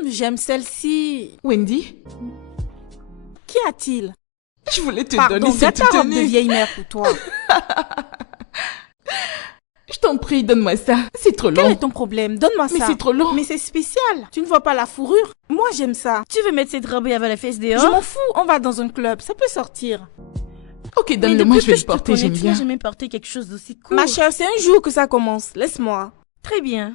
J'aime celle-ci. Wendy, Qu'y a-t-il? je voulais te Pardon, donner cette garde ta robe de tenue. vieille mère pour toi. Je t'en prie, donne-moi ça. C'est trop long. Quel est ton problème? Donne-moi Mais ça. c'est trop long. Mais c'est spécial. Tu ne vois pas la fourrure? Moi, j'aime ça. Tu veux mettre cette robe et avoir la fesse Je dehors? m'en fous. On va dans un club. Ça peut sortir. Ok, Mais donne-le-moi, depuis je vais que le te porter, connais, j'aime tu bien. n'as jamais porté quelque chose d'aussi court. Ma chère, c'est un jour que ça commence. Laisse-moi. Très bien.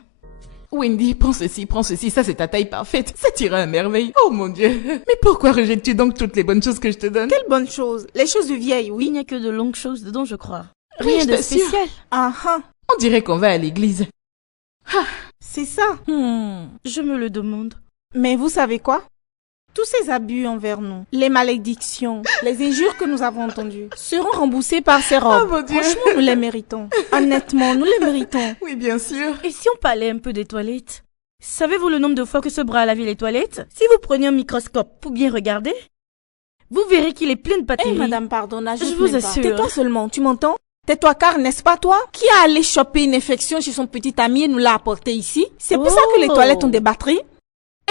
Wendy, prends ceci, ça c'est ta taille parfaite. Ça t'ira à merveille. Oh mon Dieu. Mais pourquoi rejettes-tu donc toutes les bonnes choses que je te donne? Quelle bonne chose. Les choses de vieille, Il oui. n'y a que de longues choses dedans, je crois. Oui, Rien je de t'assure. spécial. Ah ah. On dirait qu'on va à l'église. C'est ça. Je me le demande. Mais vous savez quoi? Tous ces abus envers nous, les malédictions, les injures que nous avons entendues, seront remboursés par ces robes. Oh mon Dieu. Franchement, nous les méritons. Honnêtement, nous les méritons. Oui, bien sûr. Et si on parlait un peu des toilettes? Savez-vous le nombre de fois que ce bras a lavé les toilettes? Si vous preniez un microscope pour bien regarder, vous verrez qu'il est plein de Eh bactéries. madame, pardon, n'ajoute Je vous même pas. assure. Tais-toi seulement, tu m'entends? Tais-toi car, n'est-ce pas toi? Qui a allé choper une infection chez son petit ami et nous l'a apporté ici? C'est pour ça que les Oh. toilettes ont des batteries?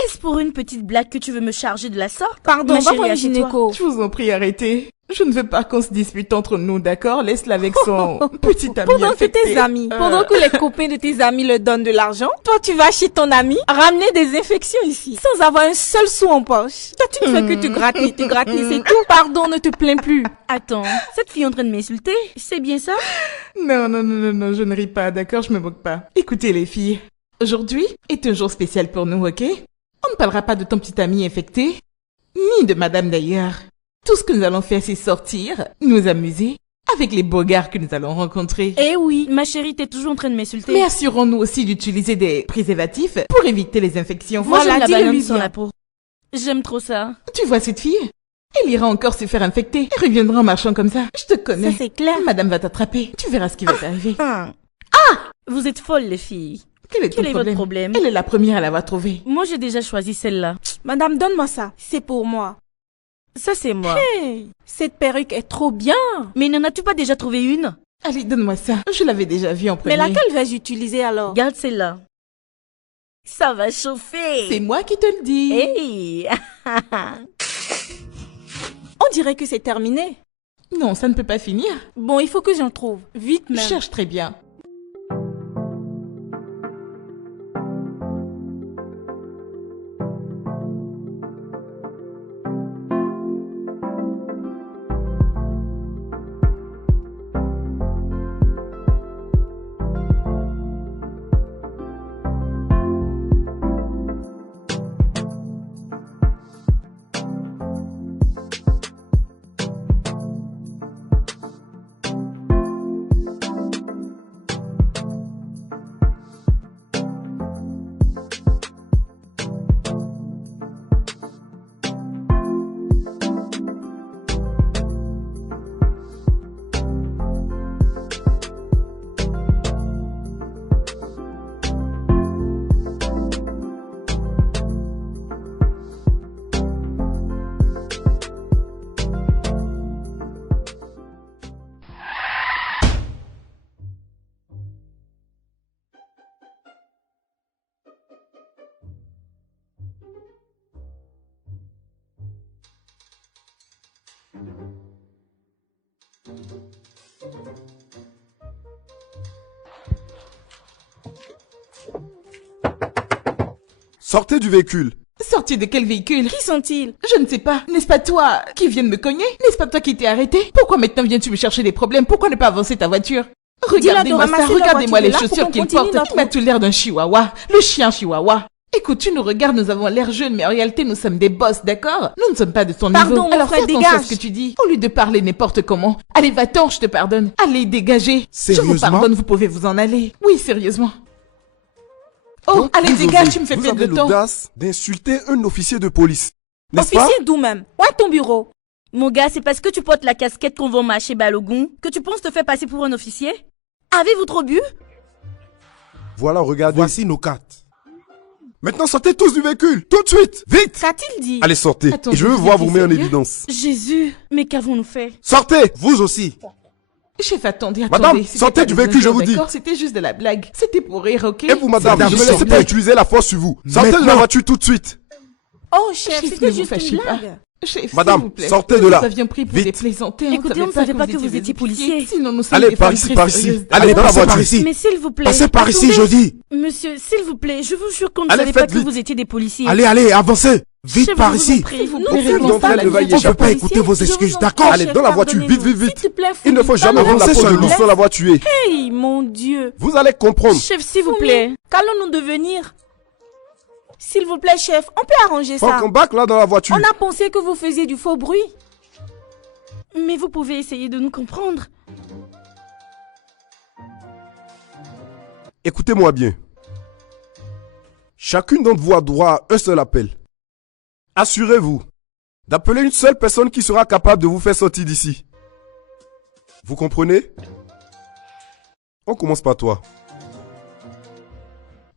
Est-ce pour une petite blague que tu veux me charger de la sorte? Pardon, Ma va chérie, voir le assieds-toi. gynéco. Je vous en prie, arrêtez. Je ne veux pas qu'on se dispute entre nous, d'accord? Laisse-la avec son petit ami Pendant que affecté. tes amis, pendant que les copains de tes amis leur donnent de l'argent, toi tu vas chez ton ami ramener des infections ici, sans avoir un seul sou en poche. Toi tu ne fais que te gratter, c'est tout. Pardon, ne te plains plus. Attends, cette fille est en train de m'insulter? C'est bien ça? Non, je ne ris pas, d'accord? Je me moque pas. Écoutez les filles, aujourd'hui est un jour spécial pour nous, ok? On ne parlera pas de ton petit ami infecté, ni de madame d'ailleurs. Tout ce que nous allons faire, c'est sortir, nous amuser, avec les beaux gars que nous allons rencontrer. Eh oui. Ma chérie, t'es toujours en train de m'insulter. Mais assurons-nous aussi d'utiliser des préservatifs pour éviter les infections. Moi, Voilà, j'aime la dis-le banane lui sans bien. la peau. J'aime trop ça. Tu vois cette fille? Elle ira encore se faire infecter. Elle reviendra en marchant comme ça. Je te connais. Ça c'est clair. Madame va t'attraper. Tu verras ce qui va t'arriver. Vous êtes folles, les filles. Quel est ton Quel est votre problème? Elle est la première à l'avoir trouvé. Moi, j'ai déjà choisi celle-là. Madame, donne-moi ça. C'est pour moi. Ça, c'est moi. Hey, cette perruque est trop bien. Mais n'en as-tu pas déjà trouvé une? Allez, donne-moi ça. Je l'avais déjà vu en premier. Mais laquelle vais-je utiliser alors? Garde celle-là. Ça va chauffer. C'est moi qui te le dis. Hey. On dirait que c'est terminé. Non, ça ne peut pas finir. Bon, il faut que j'en trouve. Vite Je même. cherche très bien. Sortez du véhicule. Sorti de quel véhicule? Qui sont-ils? Je ne sais pas. N'est-ce pas toi qui viens de me cogner? N'est-ce pas toi qui t'es arrêté? Pourquoi maintenant viens-tu me chercher des problèmes? Pourquoi ne pas avancer ta voiture? Regardez-moi ça, ramasser la regardez-moi les voiture, là, chaussures pour qu'on qu'il continue porte. notre Il m'a tout l'air d'un chihuahua. Le chien chihuahua. Écoute, tu nous regardes, nous avons l'air jeunes, mais en réalité, nous sommes des boss, d'accord? Nous ne sommes pas de ton Pardon, niveau. mon Alors frère, fais attention à dégage. ce que tu dis. Au lieu de parler n'importe comment. Allez, va-t'en, je te pardonne. Allez, dégagez. Je Sérieusement? vous pardonne, vous pouvez vous en aller. Oui, sérieusement. Oh, Donc, allez, vous dégage, osez, tu me fais vous perdre avez le temps. l'audace d'insulter un officier de police. N'est-ce pas? Officier d'où même? Où est ton bureau? Mon gars, c'est parce que tu portes la casquette qu'on vend chez Balogun que tu penses te faire passer pour un officier? Avez-vous trop bu? Voilà, regardez. Voici nos cartes. Maintenant, sortez tous du véhicule. Tout de suite. Vite. Qu'a-t-il dit? Allez, sortez. Attendez, Et je veux vous voir êtes vous mettre en sérieux? évidence. Jésus, mais qu'avons-nous fait? Sortez. Vous aussi. Chef, attendez, Madame, attendez. C'était sortez pas du des véhicule, je injures, vous dis. d'accord? C'était juste de la blague. C'était pour rire, ok? Et vous, madame, Madame, ne me laissez sortez. pas utiliser la force sur vous. Sortez de la Maintenant. voiture tout de suite. Oh, chef, Chef, ne c'était vous juste fâchez une pas. blague. Chef, Madame, s'il vous plaît. sortez de là. Nous avions pris pour Vite. des plaisantins. Écoutez, on ne savait pas que vous étiez policier. Sinon, nous sommes Allez, des par femmes ici, très par ici. sérieuses. Allez, dans la passez par voiture. ici. Mais s'il vous plaît. Passez par ici, attendez. je dis. Monsieur, s'il vous plaît, je vous jure qu'on ne Allez, savait pas faites que vite. vous étiez des policiers. Allez, allez, avancez. Vite Chef, par je vous en ici. prie. vous Nous plaît, ne faisons d'entre pas elles la ne va y vie échapper. des On peut pas policiers. écouter vos Je vous excuses, en d'accord? prie, Allez, chef, dans la voiture, vite, pardonnez-nous. vite, vite. S'il te plaît, Il ne faut jamais Fumi, rendre la Avancez peau de seulement. l'ours sur la voie tuée. Hey, mon Dieu. Vous allez comprendre. Chef, s'il vous plaît. Qu'allons-nous devenir? S'il vous plaît, chef, on peut arranger ça. Faut qu'on back là dans la voiture. On a pensé que vous faisiez du faux bruit. Mais vous pouvez essayer de nous comprendre. Écoutez-moi bien. Chacune d'entre vous a droit à un seul appel. Assurez-vous d'appeler une seule personne qui sera capable de vous faire sortir d'ici. Vous comprenez? On commence par toi.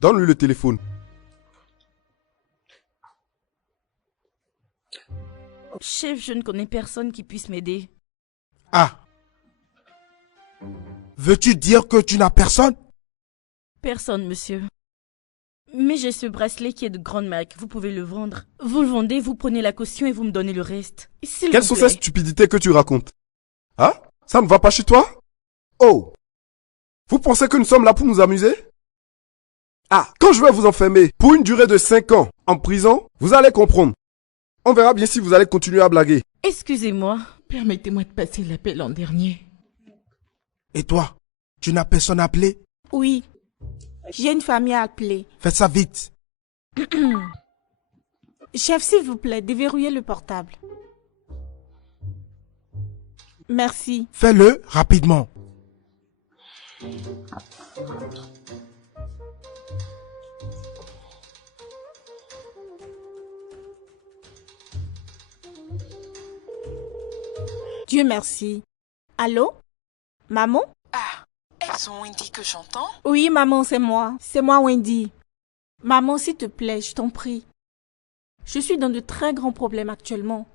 Donne-lui le téléphone. Chef, je ne connais personne qui puisse m'aider. Ah. Veux-tu dire que tu n'as personne? Personne, monsieur. Mais j'ai ce bracelet qui est de grande marque. Vous pouvez le vendre. Vous le vendez, vous prenez la caution et vous me donnez le reste. S'il Quelles vous sont plaît. ces stupidités que tu racontes? Hein? Ça ne va pas chez toi? Oh! Vous pensez que nous sommes là pour nous amuser? Ah, quand je vais vous enfermer pour une durée de 5 ans en prison, vous allez comprendre. On verra bien si vous allez continuer à blaguer. Excusez-moi. Permettez-moi de passer l'appel en dernier. Et toi? Tu n'as personne à appeler? Oui. J'ai une famille à appeler. Fais ça vite. Chef, s'il vous plaît, déverrouillez le portable. Merci. Fais-le rapidement. Dieu merci. Allô? Maman? Elles ont Wendy que j'entends. Oui, maman, c'est moi. C'est moi, Wendy. Maman, s'il te plaît, je t'en prie. Je suis dans de très grands problèmes actuellement.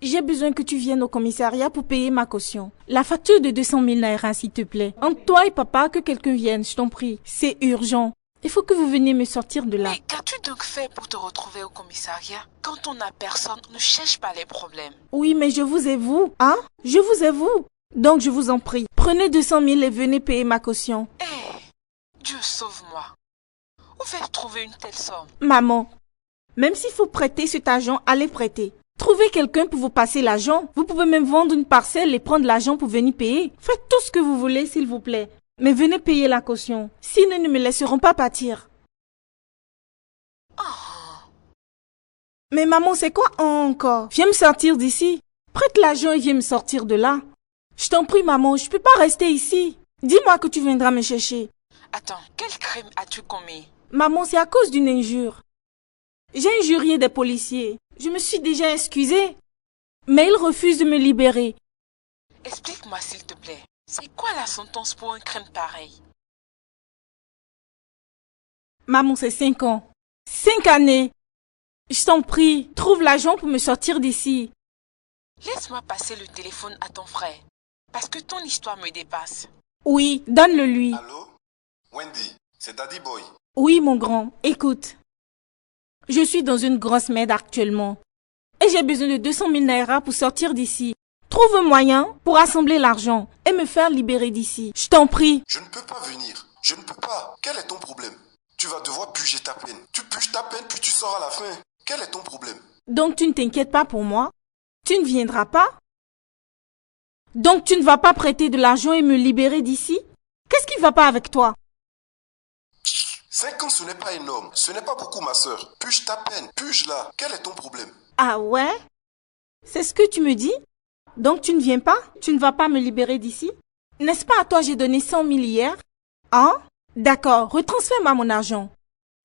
J'ai besoin que tu viennes au commissariat pour payer ma caution. La facture de 200 000 naira, s'il te plaît. Entre toi et papa, que quelqu'un vienne, je t'en prie. C'est urgent. Il faut que vous veniez me sortir de là. Mais qu'as-tu donc fait pour te retrouver au commissariat? Quand on n'a personne, on ne cherche pas les problèmes. Oui, mais je vous ai vous, hein? Je vous ai vous. Donc je vous en prie, prenez 200 000 et venez payer ma caution. Dieu sauve-moi. Où vais-je trouver une telle somme? Maman, même s'il faut prêter cet argent, allez prêter. Trouvez quelqu'un pour vous passer l'argent. Vous pouvez même vendre une parcelle et prendre l'argent pour venir payer. Faites tout ce que vous voulez, s'il vous plaît. Mais venez payer la caution. Sinon, ils ne me laisseront pas partir. Mais maman, c'est quoi encore? Viens me sortir d'ici. Prête l'argent et viens me sortir de là. Je t'en prie, maman, je peux pas rester ici. Dis-moi que tu viendras me chercher. Attends, quel crime as-tu commis? Maman, c'est à cause d'une injure. J'ai injurié des policiers. Je me suis déjà excusée. Mais ils refusent de me libérer. Explique-moi s'il te plaît. C'est quoi la sentence pour un crime pareil? Maman, c'est 5 ans. 5 années. Je t'en prie, trouve l'argent pour me sortir d'ici. Laisse-moi passer le téléphone à ton frère. Parce que ton histoire me dépasse. Oui, donne-le lui. Allô? Wendy, c'est Daddy Boy. Oui, mon grand, écoute. Je suis dans une grosse merde actuellement. Et j'ai besoin de 200 000 naira pour sortir d'ici. Trouve un moyen pour rassembler l'argent et me faire libérer d'ici. Je t'en prie. Je ne peux pas venir. Je ne peux pas. Quel est ton problème? Tu vas devoir puger ta peine. Tu puges ta peine puis tu sors à la fin. Quel est ton problème? Donc tu ne t'inquiètes pas pour moi? Tu ne viendras pas? Donc tu ne vas pas prêter de l'argent et me libérer d'ici? Qu'est-ce qui ne va pas avec toi? 5 ans, ce n'est pas énorme. Ce n'est pas beaucoup, ma sœur. Puge ta peine. Puge-la. Quel est ton problème? Ah ouais? C'est ce que tu me dis? Donc tu ne viens pas? Tu ne vas pas me libérer d'ici? N'est-ce pas à toi j'ai donné 100 000 hier? Hein? D'accord, retransfère-moi mon argent.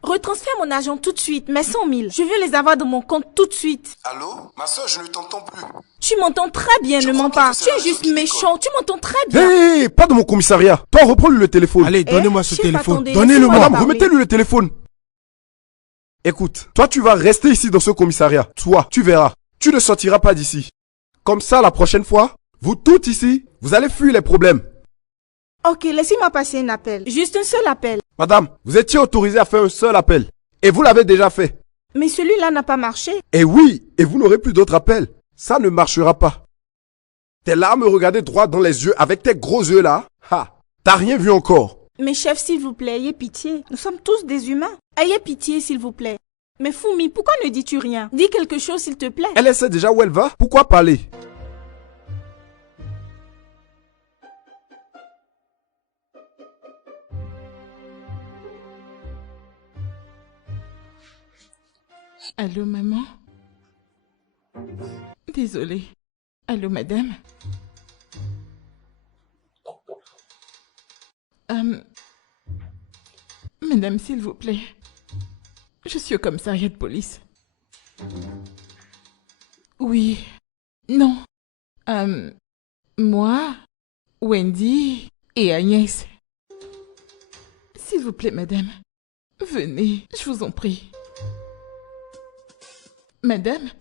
Retransfère mon argent tout de suite, mes 100 000. Je veux les avoir dans mon compte tout de suite. Allô? Ma sœur, je ne t'entends plus. Tu m'entends très bien, ne mens pas. Tu es juste méchant, tu m'entends très bien. Hé, pas dans mon commissariat. Toi, reprends-lui le téléphone. Allez, donnez-moi ce chef, téléphone. attendez, Donnez-le-moi. laissez-moi Madame, parler. remettez-lui le téléphone. Écoute, toi, tu vas rester ici dans ce commissariat. Toi, tu verras. Tu ne sortiras pas d'ici. Comme ça, la prochaine fois, vous toutes ici, vous allez fuir les problèmes. Ok, laissez-moi passer un appel. Juste un seul appel. Madame, vous étiez autorisée à faire un seul appel. Et vous l'avez déjà fait. Mais celui-là n'a pas marché. Et oui, et vous n'aurez plus d'autres appels. Ça ne marchera pas. T'es là à me regarder droit dans les yeux avec tes gros yeux là. Ha, t'as rien vu encore. Mais chef, s'il vous plaît, ayez pitié. Nous sommes tous des humains. Ayez pitié, s'il vous plaît. Mais Foumi, pourquoi ne dis-tu rien? Dis quelque chose, s'il te plaît. Elle sait déjà où elle va. Pourquoi parler? Allô, maman? Désolée. Allô, madame? Madame, s'il vous plaît. Je suis au commissariat de police. Oui. Non. Moi, Wendy et Agnès. S'il vous plaît, madame. Venez, je vous en prie. Madame?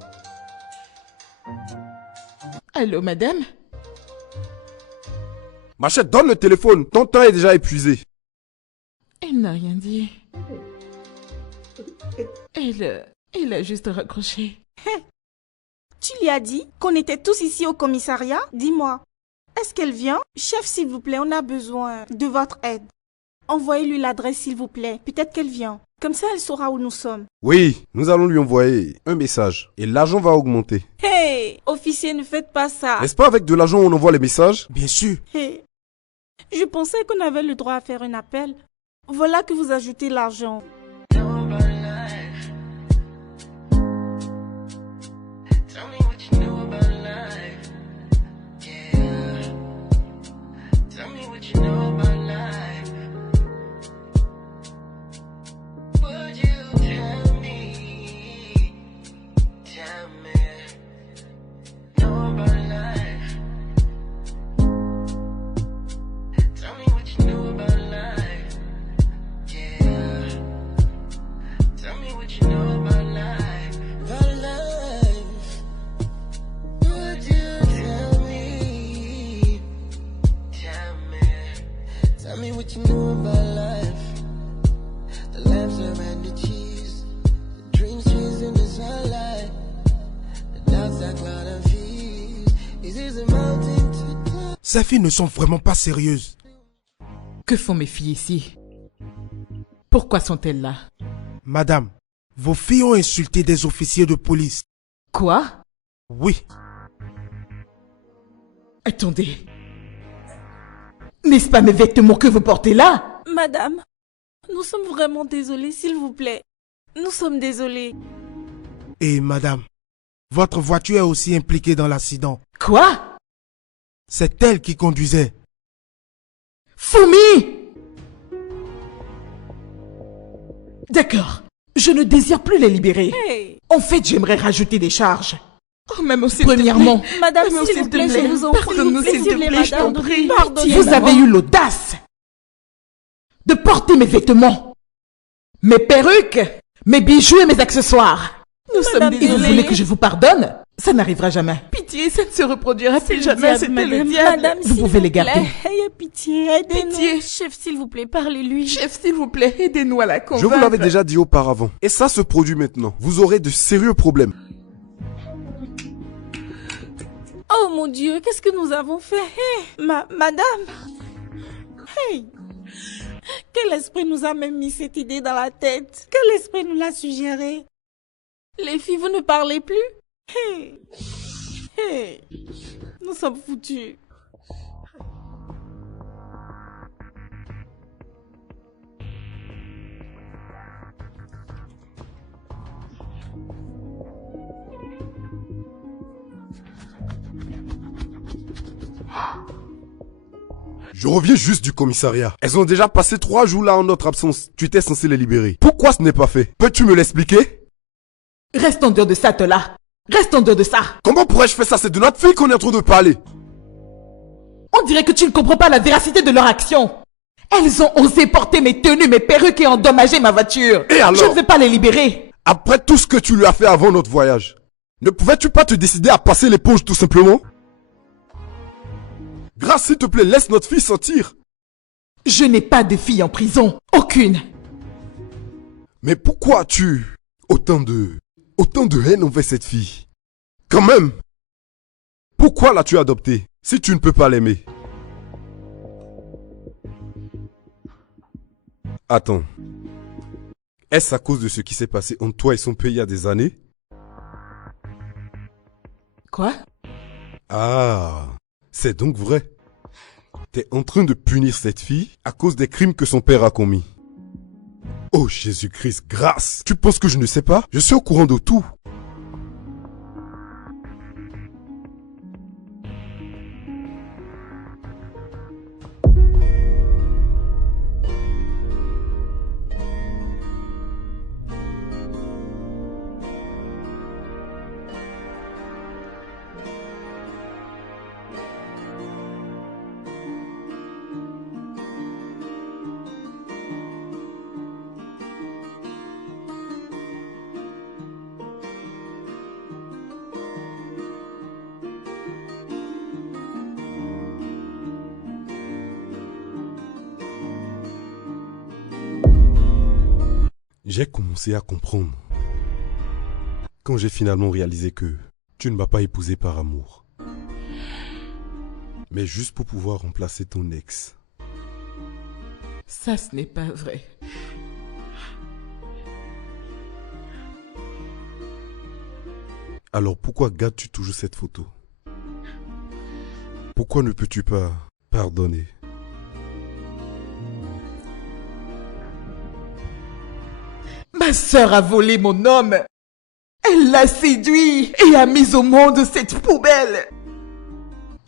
Allô, madame? Machette, donne le téléphone. Ton temps est déjà épuisé. Elle n'a rien dit. Elle a juste raccroché. Tu lui as dit qu'on était tous ici au commissariat? Dis-moi, est-ce qu'elle vient? Chef, s'il vous plaît, on a besoin de votre aide. Envoyez-lui l'adresse, s'il vous plaît. Peut-être qu'elle vient. Comme ça, elle saura où nous sommes. Oui, nous allons lui envoyer un message. Et l'argent va augmenter. Hey, officier, ne faites pas ça. N'est-ce pas avec de l'argent on envoie les messages? Bien sûr. Hey, je pensais qu'on avait le droit à faire un appel. Voilà que vous ajoutez l'argent. jam and the cheese. The dreams chasing the sunlight. The doubts that cloud and fears. Is this a mountain to climb? Ces filles ne sont vraiment pas sérieuses. Que font mes filles ici? Pourquoi sont-elles là? Madame, vos filles ont insulté des officiers de police. Quoi? Oui. Attendez. N'est-ce pas mes vêtements que vous portez là? Madame, nous sommes vraiment désolés, s'il vous plaît. Nous sommes désolés. Et madame, votre voiture est aussi impliquée dans l'accident. Quoi? C'est elle qui conduisait. Fumi! D'accord. Je ne désire plus les libérer. Hey. En fait, j'aimerais rajouter des charges. Oh, même s'il Premièrement, te plaît. madame, Même s'il vous plaît, je vous en prie. Pardonne-nous, s'il te plaît, je t'en madame, prie. pardonnez-moi. Vous avez eu l'audace de porter mes vêtements, mes perruques, mes bijoux et mes accessoires. Nous sommes désolés. Et vous voulez que je vous pardonne? Ça n'arrivera jamais. Pitié, ça ne se reproduira plus jamais. C'était le diable. Madame, Vous pouvez les garder. Ayez pitié, aidez-nous. Pitié. Chef, s'il vous plaît, parlez-lui. Chef, s'il vous plaît, aidez-nous à la convaincre. Je vous l'avais déjà dit auparavant. Et ça se produit maintenant. Vous aurez de sérieux problèmes. Oh mon Dieu, qu'est-ce que nous avons fait? Hey, madame. Hey. Quel esprit nous a même mis cette idée dans la tête? Quel esprit nous l'a suggéré? Les filles, vous ne parlez plus? Hey. Hey. Nous sommes foutus. Je reviens juste du commissariat. Elles ont déjà passé 3 jours là en notre absence. Tu étais censé les libérer. Pourquoi ce n'est pas fait? Peux-tu me l'expliquer? Reste en dehors de ça, Tola. Reste en dehors de ça. Comment pourrais-je faire ça? C'est de notre fille qu'on est en train de parler. On dirait que tu ne comprends pas la véracité de leur action. Elles ont osé porter mes tenues, mes perruques et endommager ma voiture. Et alors? Je ne vais pas les libérer. Après tout ce que tu lui as fait avant notre voyage, ne pouvais-tu pas te décider à passer l'éponge tout simplement? Grâce, s'il te plaît, laisse notre fille sortir. Je n'ai pas de fille en prison. Aucune. Mais pourquoi as-tu autant de haine envers cette fille? Quand même. Pourquoi l'as-tu adoptée si tu ne peux pas l'aimer? Attends. Est-ce à cause de ce qui s'est passé entre toi et son père il y a des années? Quoi? Ah, c'est donc vrai. T'es en train de punir cette fille à cause des crimes que son père a commis. Oh Jésus-Christ, grâce! Tu penses que je ne sais pas? Je suis au courant de tout. J'ai commencé à comprendre quand j'ai finalement réalisé que tu ne m'as pas épousé par amour, mais juste pour pouvoir remplacer ton ex. Ça, ce n'est pas vrai. Alors pourquoi gardes-tu toujours cette photo? Pourquoi ne peux-tu pas pardonner? Ma sœur a volé mon homme. Elle l'a séduit et a mis au monde cette poubelle.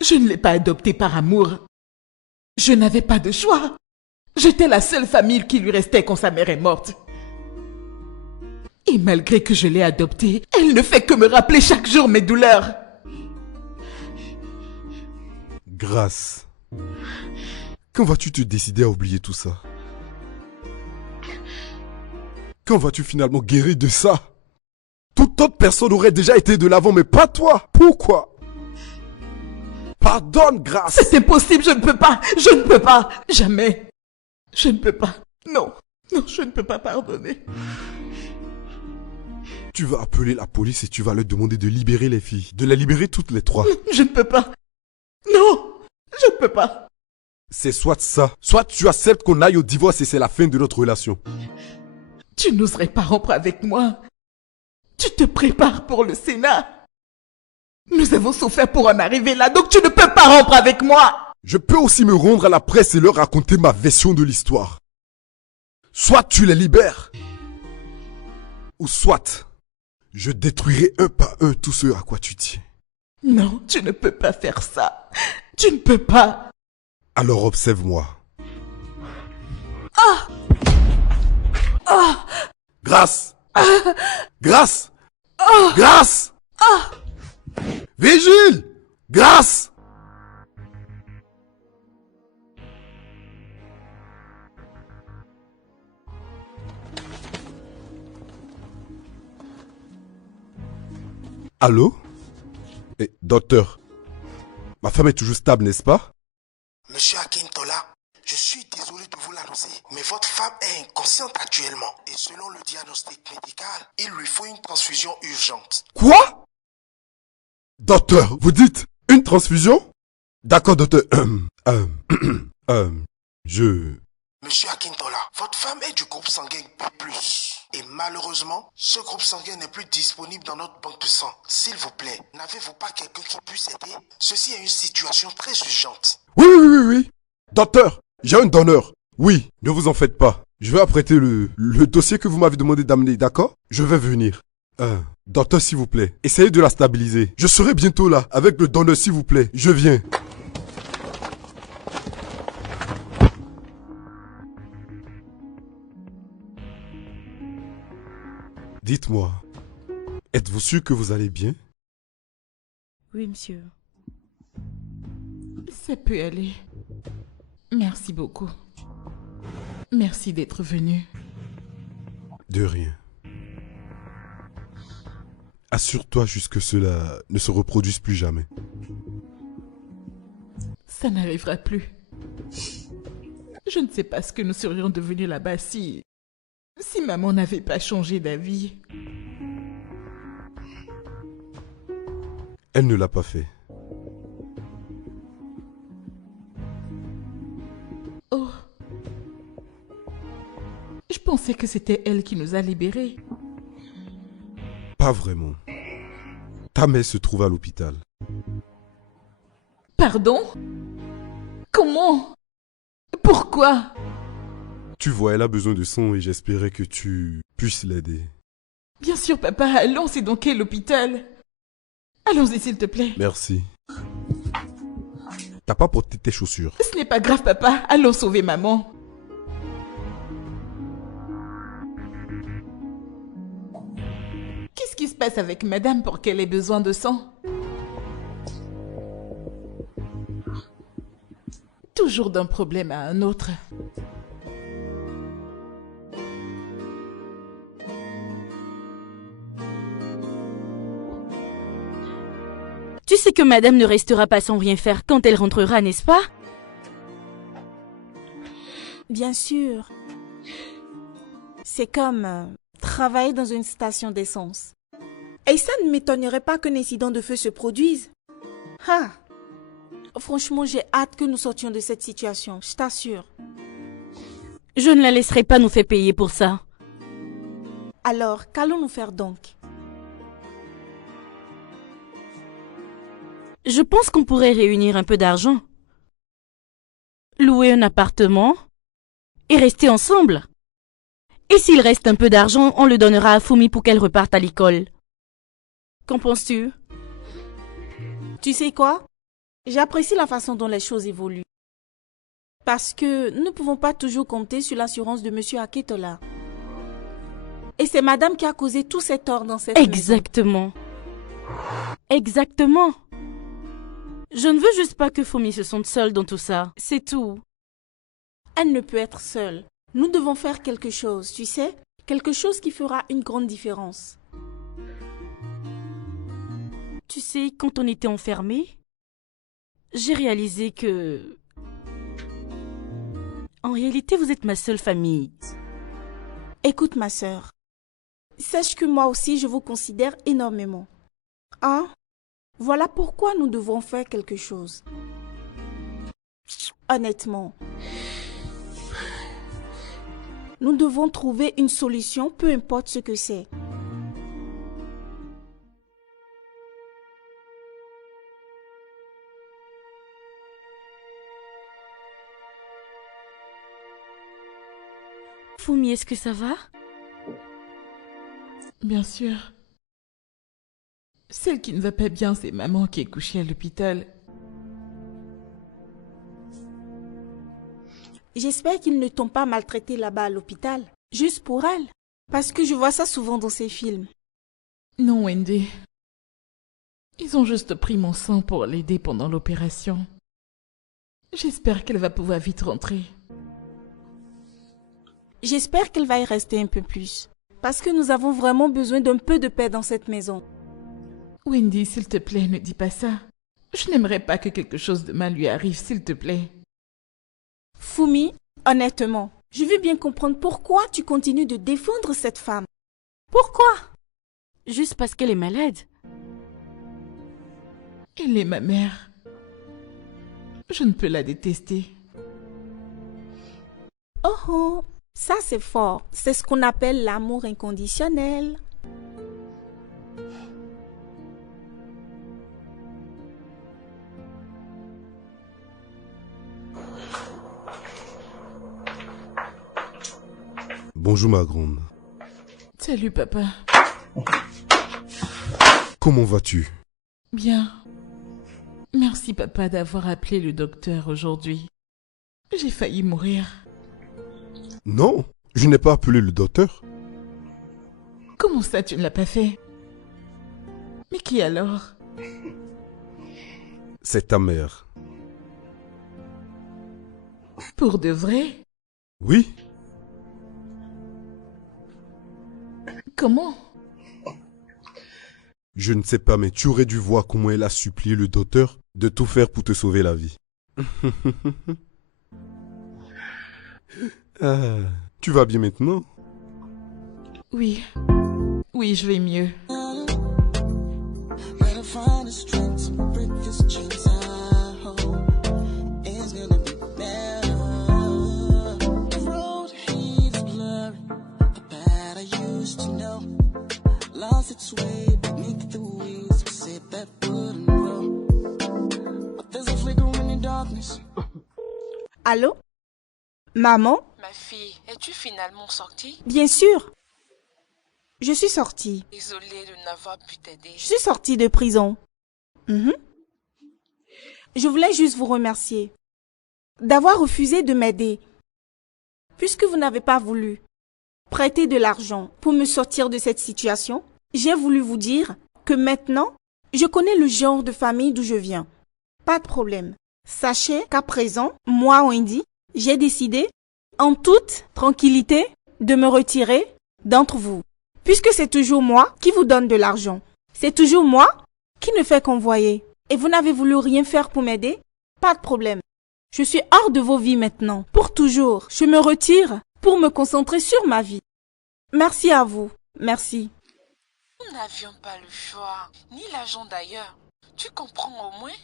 Je ne l'ai pas adoptée par amour. Je n'avais pas de choix. J'étais la seule famille qui lui restait quand sa mère est morte. Et malgré que je l'ai adoptée, elle ne fait que me rappeler chaque jour mes douleurs. Grâce. Quand vas-tu te décider à oublier tout ça? Quand vas-tu finalement guérir de ça? Toute autre personne aurait déjà été de l'avant, mais pas toi. Pourquoi? Pardonne, Grâce. C'est impossible, je ne peux pas. Je ne peux pas. Jamais. Je ne peux pas. Non. Non, je ne peux pas pardonner. Tu vas appeler la police et tu vas leur demander de libérer les filles. De les libérer toutes les trois. Je ne peux pas. Non, je ne peux pas. C'est soit ça, soit tu acceptes qu'on aille au divorce et c'est la fin de notre relation. Tu n'oserais pas rompre avec moi. Tu te prépares pour le Sénat. Nous avons souffert pour en arriver là, donc tu ne peux pas rompre avec moi. Je peux aussi me rendre à la presse et leur raconter ma version de l'histoire. Soit tu les libères, ou soit je détruirai un par un tout ce à quoi tu tiens. Non, tu ne peux pas faire ça. Tu ne peux pas. Alors observe-moi. Grâce. Grâce. Grâce. Vigile. Grâce. Allô? Eh, docteur, ma femme est toujours stable, n'est-ce pas? Monsieur Akintola, je suis désolé de vous l'annoncer, mais votre femme est inconsciente actuellement. Et selon le diagnostic médical, il lui faut une transfusion urgente. Quoi? Docteur, vous dites une transfusion? D'accord, docteur. Je... Monsieur Akintola, votre femme est du groupe sanguin B+. Et malheureusement, ce groupe sanguin n'est plus disponible dans notre banque de sang. S'il vous plaît, n'avez-vous pas quelqu'un qui puisse aider? Ceci est une situation très urgente. Oui. Docteur, j'ai un donneur. Oui, ne vous en faites pas. Je vais apprêter le dossier que vous m'avez demandé d'amener, d'accord? Je vais venir. Docteur, s'il vous plaît, essayez de la stabiliser. Je serai bientôt là, avec le donneur, s'il vous plaît. Je viens. Dites-moi, êtes-vous sûr que vous allez bien? Oui, monsieur. Ça peut aller. Merci beaucoup. Merci d'être venu. De rien. Assure-toi juste que cela ne se reproduise plus jamais. Ça n'arrivera plus. Je ne sais pas ce que nous serions devenus là-bas si maman n'avait pas changé d'avis. Elle ne l'a pas fait. Oh. Je pensais que c'était elle qui nous a libérés. Pas vraiment. Ta mère se trouve à l'hôpital. Pardon? Comment? Pourquoi? Tu vois, elle a besoin de sang et j'espérais que tu puisses l'aider. Bien sûr, papa. Allons, c'est dans quel hôpital? Allons-y, s'il te plaît. Merci. T'as pas porté tes chaussures. Ce n'est pas grave, papa. Allons sauver maman. Qu'est-ce qui se passe avec madame pour qu'elle ait besoin de sang? Toujours d'un problème à un autre. Tu sais que madame ne restera pas sans rien faire quand elle rentrera, n'est-ce pas? Bien sûr. C'est comme travailler dans une station d'essence. Et ça ne m'étonnerait pas qu'un incident de feu se produise. Ah! Franchement, j'ai hâte que nous sortions de cette situation, je t'assure. Je ne la laisserai pas nous faire payer pour ça. Alors, qu'allons-nous faire donc? Je pense qu'on pourrait réunir un peu d'argent. Louer un appartement et rester ensemble. Et s'il reste un peu d'argent, on le donnera à Fumi pour qu'elle reparte à l'école. Qu'en penses-tu? Tu sais quoi? J'apprécie la façon dont les choses évoluent. Parce que nous ne pouvons pas toujours compter sur l'assurance de M. Aketola. Et c'est madame qui a causé tous ces torts dans cette maison. Exactement. Exactement. Je ne veux juste pas que Fumi se sente seule dans tout ça. C'est tout. Elle ne peut être seule. Nous devons faire quelque chose, tu sais? Quelque chose qui fera une grande différence. Tu sais, quand on était enfermés, j'ai réalisé que... En réalité, vous êtes ma seule famille. Écoute ma sœur, sache que moi aussi je vous considère énormément. Hein? Voilà pourquoi nous devons faire quelque chose. Honnêtement, nous devons trouver une solution, peu importe ce que c'est. Fumi, est-ce que ça va? Bien sûr. Celle qui ne va pas bien, c'est maman qui est couchée à l'hôpital. J'espère qu'ils ne t'ont pas maltraité là-bas à l'hôpital, juste pour elle. Parce que je vois ça souvent dans ces films. Non, Wendy. Ils ont juste pris mon sang pour l'aider pendant l'opération. J'espère qu'elle va pouvoir vite rentrer. J'espère qu'elle va y rester un peu plus. Parce que nous avons vraiment besoin d'un peu de paix dans cette maison. Wendy, s'il te plaît, ne dis pas ça. Je n'aimerais pas que quelque chose de mal lui arrive, s'il te plaît. Fumi, honnêtement, je veux bien comprendre pourquoi tu continues de défendre cette femme. Pourquoi? Juste parce qu'elle est malade. Elle est ma mère. Je ne peux la détester. Oh oh, ça c'est fort. C'est ce qu'on appelle l'amour inconditionnel. Bonjour ma grande. Salut, papa. Comment vas-tu? Bien. Merci, papa, d'avoir appelé le docteur aujourd'hui. J'ai failli mourir. Non, je n'ai pas appelé le docteur. Comment ça, tu ne l'as pas fait? Mais qui alors? C'est ta mère. Pour de vrai? Oui, Comment? je ne sais pas, mais tu aurais dû voir comment elle a supplié le docteur de tout faire pour te sauver la vie. Ah, tu vas bien maintenant? Oui. Oui, je vais mieux. Gotta find the strength to break this chains I hold. It's gonna be better. The road here is blurry. The path I used to know lost its way beneath the wheels of said that wouldn't grow. But there's a flicker in the darkness. Allô? Maman? Ma fille, es-tu finalement sortie? Bien sûr. Je suis sortie. Désolée de n'avoir pu t'aider. Je suis sortie de prison. Mhm. Je voulais juste vous remercier d'avoir refusé de m'aider. Puisque vous n'avez pas voulu prêter de l'argent pour me sortir de cette situation, j'ai voulu vous dire que maintenant, je connais le genre de famille d'où je viens. Pas de problème. Sachez qu'à présent, moi, Wendy, j'ai décidé, en toute tranquillité, de me retirer d'entre vous. Puisque c'est toujours moi qui vous donne de l'argent. C'est toujours moi qui ne fait qu'envoyer. Et vous n'avez voulu rien faire pour m'aider? Pas de problème. Je suis hors de vos vies maintenant. Pour toujours. Je me retire pour me concentrer sur ma vie. Merci à vous. Merci. Nous n'avions pas le choix, ni l'argent d'ailleurs. Tu comprends au moins?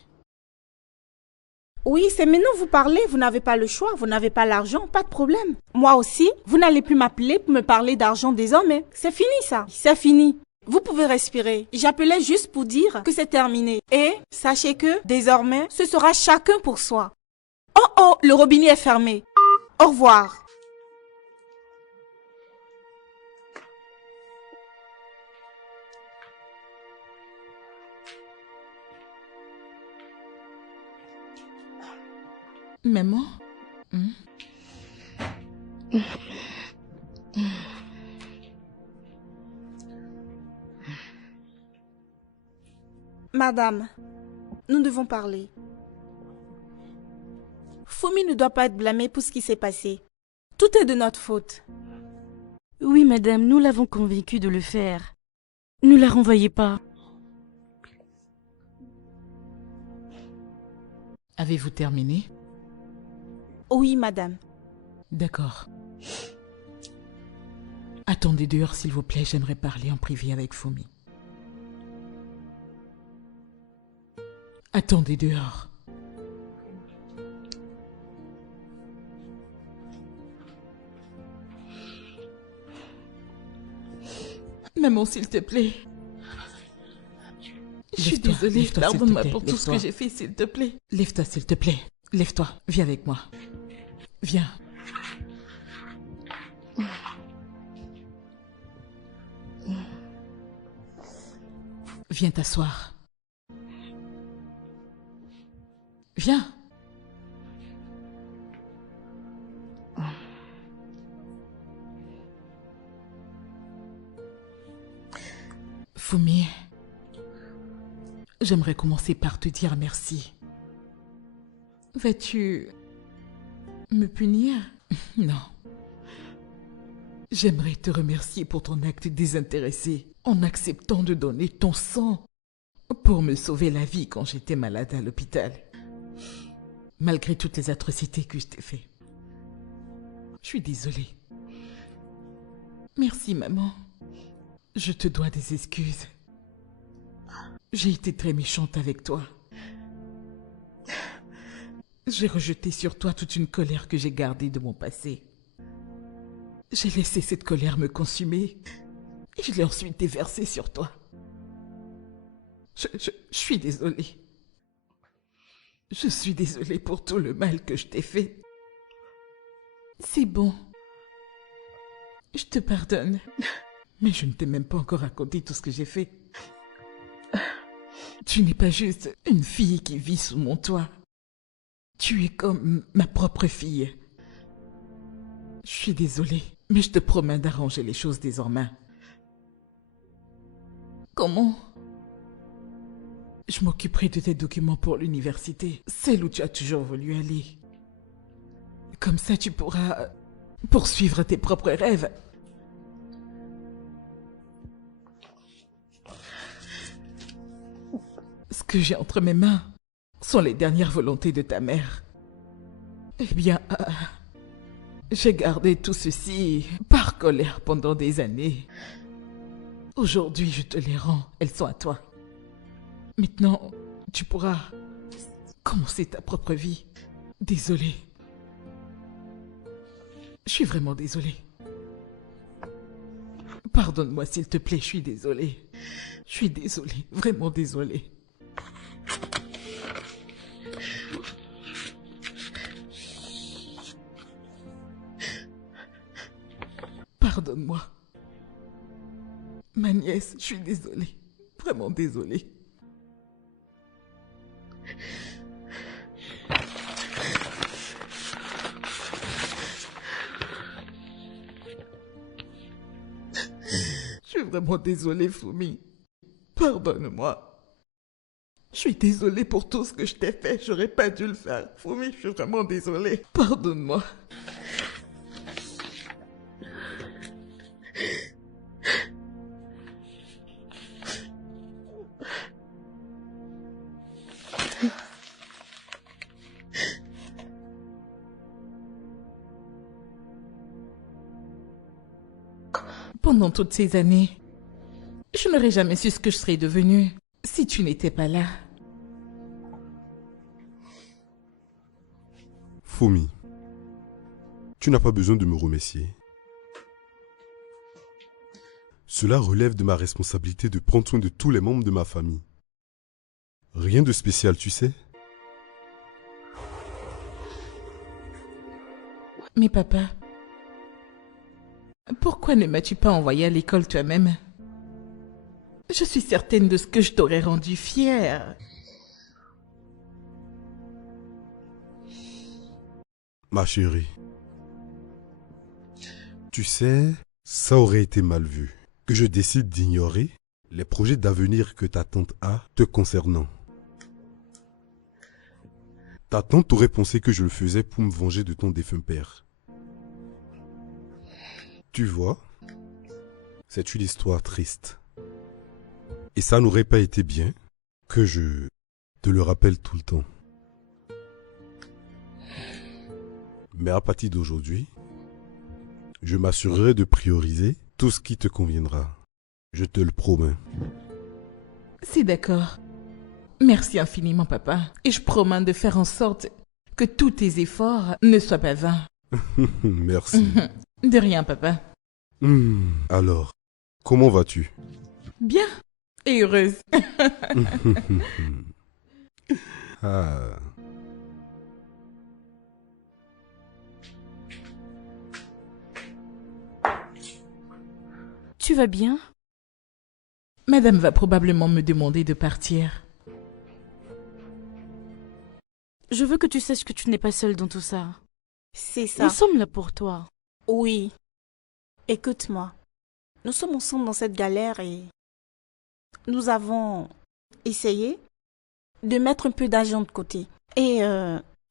Oui, c'est maintenant vous parlez, vous n'avez pas le choix, vous n'avez pas l'argent, pas de problème. Moi aussi, vous n'allez plus m'appeler pour me parler d'argent désormais. C'est fini ça, c'est fini. Vous pouvez respirer. J'appelais juste pour dire que c'est terminé. Et sachez que, désormais, ce sera chacun pour soi. Oh oh, le robinet est fermé. Au revoir. Maman? Madame, nous devons parler. Fumi ne doit pas être blâmé pour ce qui s'est passé. Tout est de notre faute. Oui, madame, nous l'avons convaincue de le faire. Ne la renvoyez pas. Avez-vous terminé? Oui, madame. D'accord. Attendez dehors, s'il vous plaît, j'aimerais parler en privé avec Fumi. Attendez dehors. Maman, s'il te plaît. Je suis désolée, pardonne-moi pour tout ce que j'ai fait, s'il te plaît. Lève-toi, s'il te plaît. Lève-toi, viens avec moi. Viens. Viens t'asseoir. Viens. Fumi, j'aimerais commencer par te dire merci. Vas-tu me punir? Non. J'aimerais te remercier pour ton acte désintéressé en acceptant de donner ton sang pour me sauver la vie quand j'étais malade à l'hôpital. Malgré toutes les atrocités que je t'ai faites. Je suis désolée. Merci, maman. Je te dois des excuses. J'ai été très méchante avec toi. J'ai rejeté sur toi toute une colère que j'ai gardée de mon passé. J'ai laissé cette colère me consumer et je l'ai ensuite déversée sur toi. Je suis désolée. Je suis désolée pour tout le mal que je t'ai fait. C'est bon. Je te pardonne. Mais je ne t'ai même pas encore raconté tout ce que j'ai fait. Tu n'es pas juste une fille qui vit sous mon toit. Tu es comme ma propre fille. Je suis désolée, mais je te promets d'arranger les choses désormais. Comment? Je m'occuperai de tes documents pour l'université, celle où tu as toujours voulu aller. Comme ça, tu pourras poursuivre tes propres rêves. Ce que j'ai entre mes mains sont les dernières volontés de ta mère. Eh bien, j'ai gardé tout ceci par colère pendant des années. Aujourd'hui, je te les rends, elles sont à toi. Maintenant, tu pourras commencer ta propre vie. Désolée. Je suis vraiment désolée. Pardonne-moi s'il te plaît, je suis désolée. Je suis désolée, vraiment désolée. Pardonne-moi. Ma nièce, je suis désolée. Vraiment désolée. Je suis vraiment désolée, Fumi. Pardonne-moi. Je suis désolée pour tout ce que je t'ai fait. J'aurais pas dû le faire. Fumi, je suis vraiment désolée. Pardonne-moi. Pendant toutes ces années, je n'aurais jamais su ce que je serais devenue si tu n'étais pas là. Fumi, tu n'as pas besoin de me remercier. Cela relève de ma responsabilité de prendre soin de tous les membres de ma famille. Rien de spécial, tu sais. Mais papa, pourquoi ne m'as-tu pas envoyé à l'école toi-même? Je suis certaine de ce que je t'aurais rendu fière. Ma chérie, tu sais, ça aurait été mal vu que je décide d'ignorer les projets d'avenir que ta tante a te concernant. Ta tante aurait pensé que je le faisais pour me venger de ton défunt père. Tu vois, c'est une histoire triste. Et ça n'aurait pas été bien que je te le rappelle tout le temps. Mais à partir d'aujourd'hui, je m'assurerai de prioriser Tout ce qui te conviendra. Je te le promets. C'est d'accord. Merci infiniment, papa. Et je promets de faire en sorte que tous tes efforts ne soient pas vains. Merci. De rien, papa. Alors, comment vas-tu? Bien et heureuse. Ah. Tu vas bien? Madame va probablement me demander de partir. Je veux que tu saches que tu n'es pas seule dans tout ça. C'est ça. Nous sommes là pour toi. Oui. Écoute-moi. Nous sommes ensemble dans cette galère et nous avons essayé de mettre un peu d'argent de côté. Et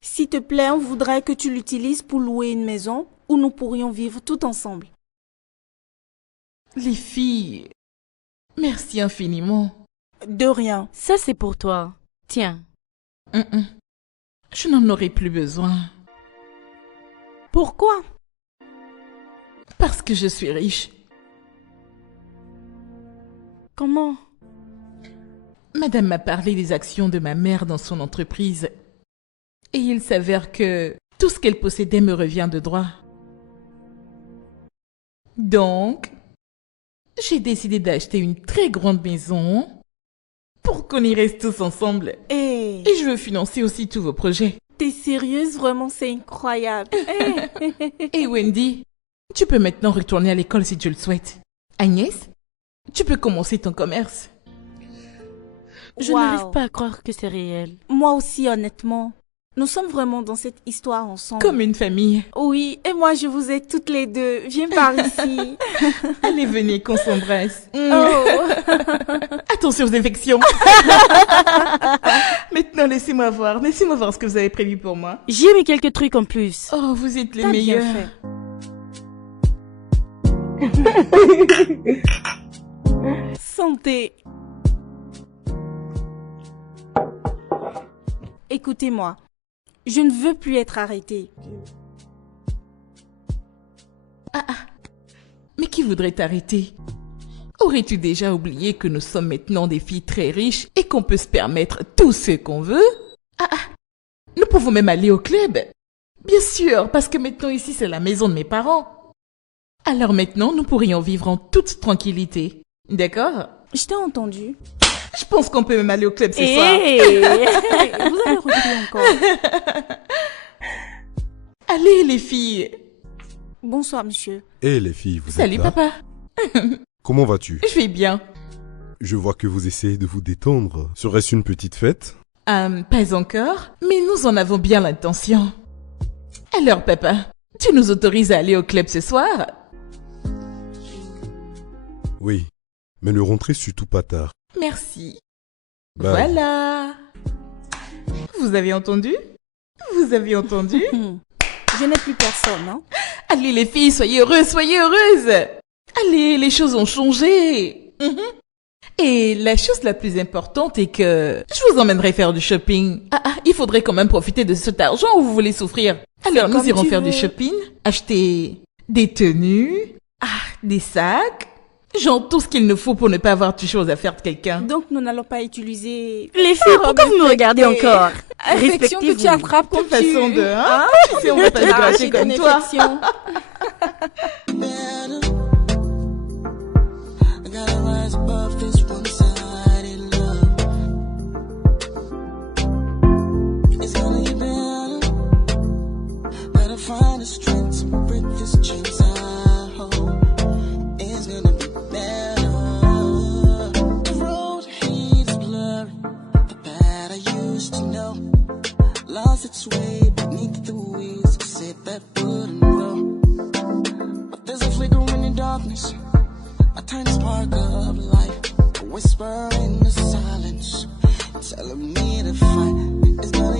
s'il te plaît, on voudrait que tu l'utilises pour louer une maison où nous pourrions vivre tout ensemble. Les filles, merci infiniment. De rien. Ça, c'est pour toi. Tiens. Je n'en aurai plus besoin. Pourquoi? Parce que je suis riche. Comment? Madame m'a parlé des actions de ma mère dans son entreprise. Et il s'avère que tout ce qu'elle possédait me revient de droit. Donc, j'ai décidé d'acheter une très grande maison pour qu'on y reste tous ensemble. Et je veux financer aussi tous vos projets. T'es sérieuse? Vraiment, c'est incroyable. Et Wendy, tu peux maintenant retourner à l'école si tu le souhaites. Agnès, tu peux commencer ton commerce. Je n'arrive pas à croire que c'est réel. Moi aussi, honnêtement. Nous sommes vraiment dans cette histoire ensemble. Comme une famille. Oui, et moi je vous ai toutes les deux. Viens par ici. Allez, venez qu'on s'embrasse. Oh. Attention aux infections. Maintenant, laissez-moi voir ce que vous avez prévu pour moi. J'ai mis quelques trucs en plus. Oh, vous êtes les T'as meilleurs. bien fait. Santé. Écoutez-moi. Je ne veux plus être arrêtée. Mais qui voudrait t'arrêter? Aurais-tu déjà oublié que nous sommes maintenant des filles très riches et qu'on peut se permettre tout ce qu'on veut? Nous pouvons même aller au club. Bien sûr, parce que maintenant ici c'est la maison de mes parents. Alors maintenant nous pourrions vivre en toute tranquillité. D'accord? Je t'ai entendu. Je pense qu'on peut même aller au club ce soir. Vous avez repris encore. Allez les filles. Bonsoir monsieur. Et les filles, vous Salut êtes là? papa. Comment vas-tu? Je vais bien. Je vois que vous essayez de vous détendre. Serait-ce une petite fête? Pas encore, mais nous en avons bien l'intention. Alors papa, tu nous autorises à aller au club ce soir? Oui, mais ne rentrez surtout pas tard. Merci. Bye. Voilà. Vous avez entendu? Vous avez entendu? Je n'ai plus personne, hein? Allez les filles, soyez heureuses, soyez heureuses. Allez, les choses ont changé. Et la chose la plus importante est que je vous emmènerai faire du shopping. Il faudrait quand même profiter de cet argent ou vous voulez souffrir. Alors nous comme irons tu faire veux. du shopping, acheter des tenues, des sacs, genre tout ce qu'il nous faut pour ne pas avoir de choses à faire de quelqu'un. Donc nous n'allons pas utiliser... Les filles, pourquoi vous me regardez encore? Infection que tu Respectez-vous. attrapes quand Quelle façon tu... de... Hein? Tu sais, on va pas se Arracher gâcher comme ton toi. infection. Better. I gotta rise above this one-sided love. It's gonna get better. Better find the strength to break this chains I hold. It's gonna be better. The road ahead is blurry. The path I used to know lost its way beneath the wheels. Said that wouldn't grow. But there's a flicker in the darkness, a tiny spark of light, a whisper in the silence, telling me to fight. It's gonna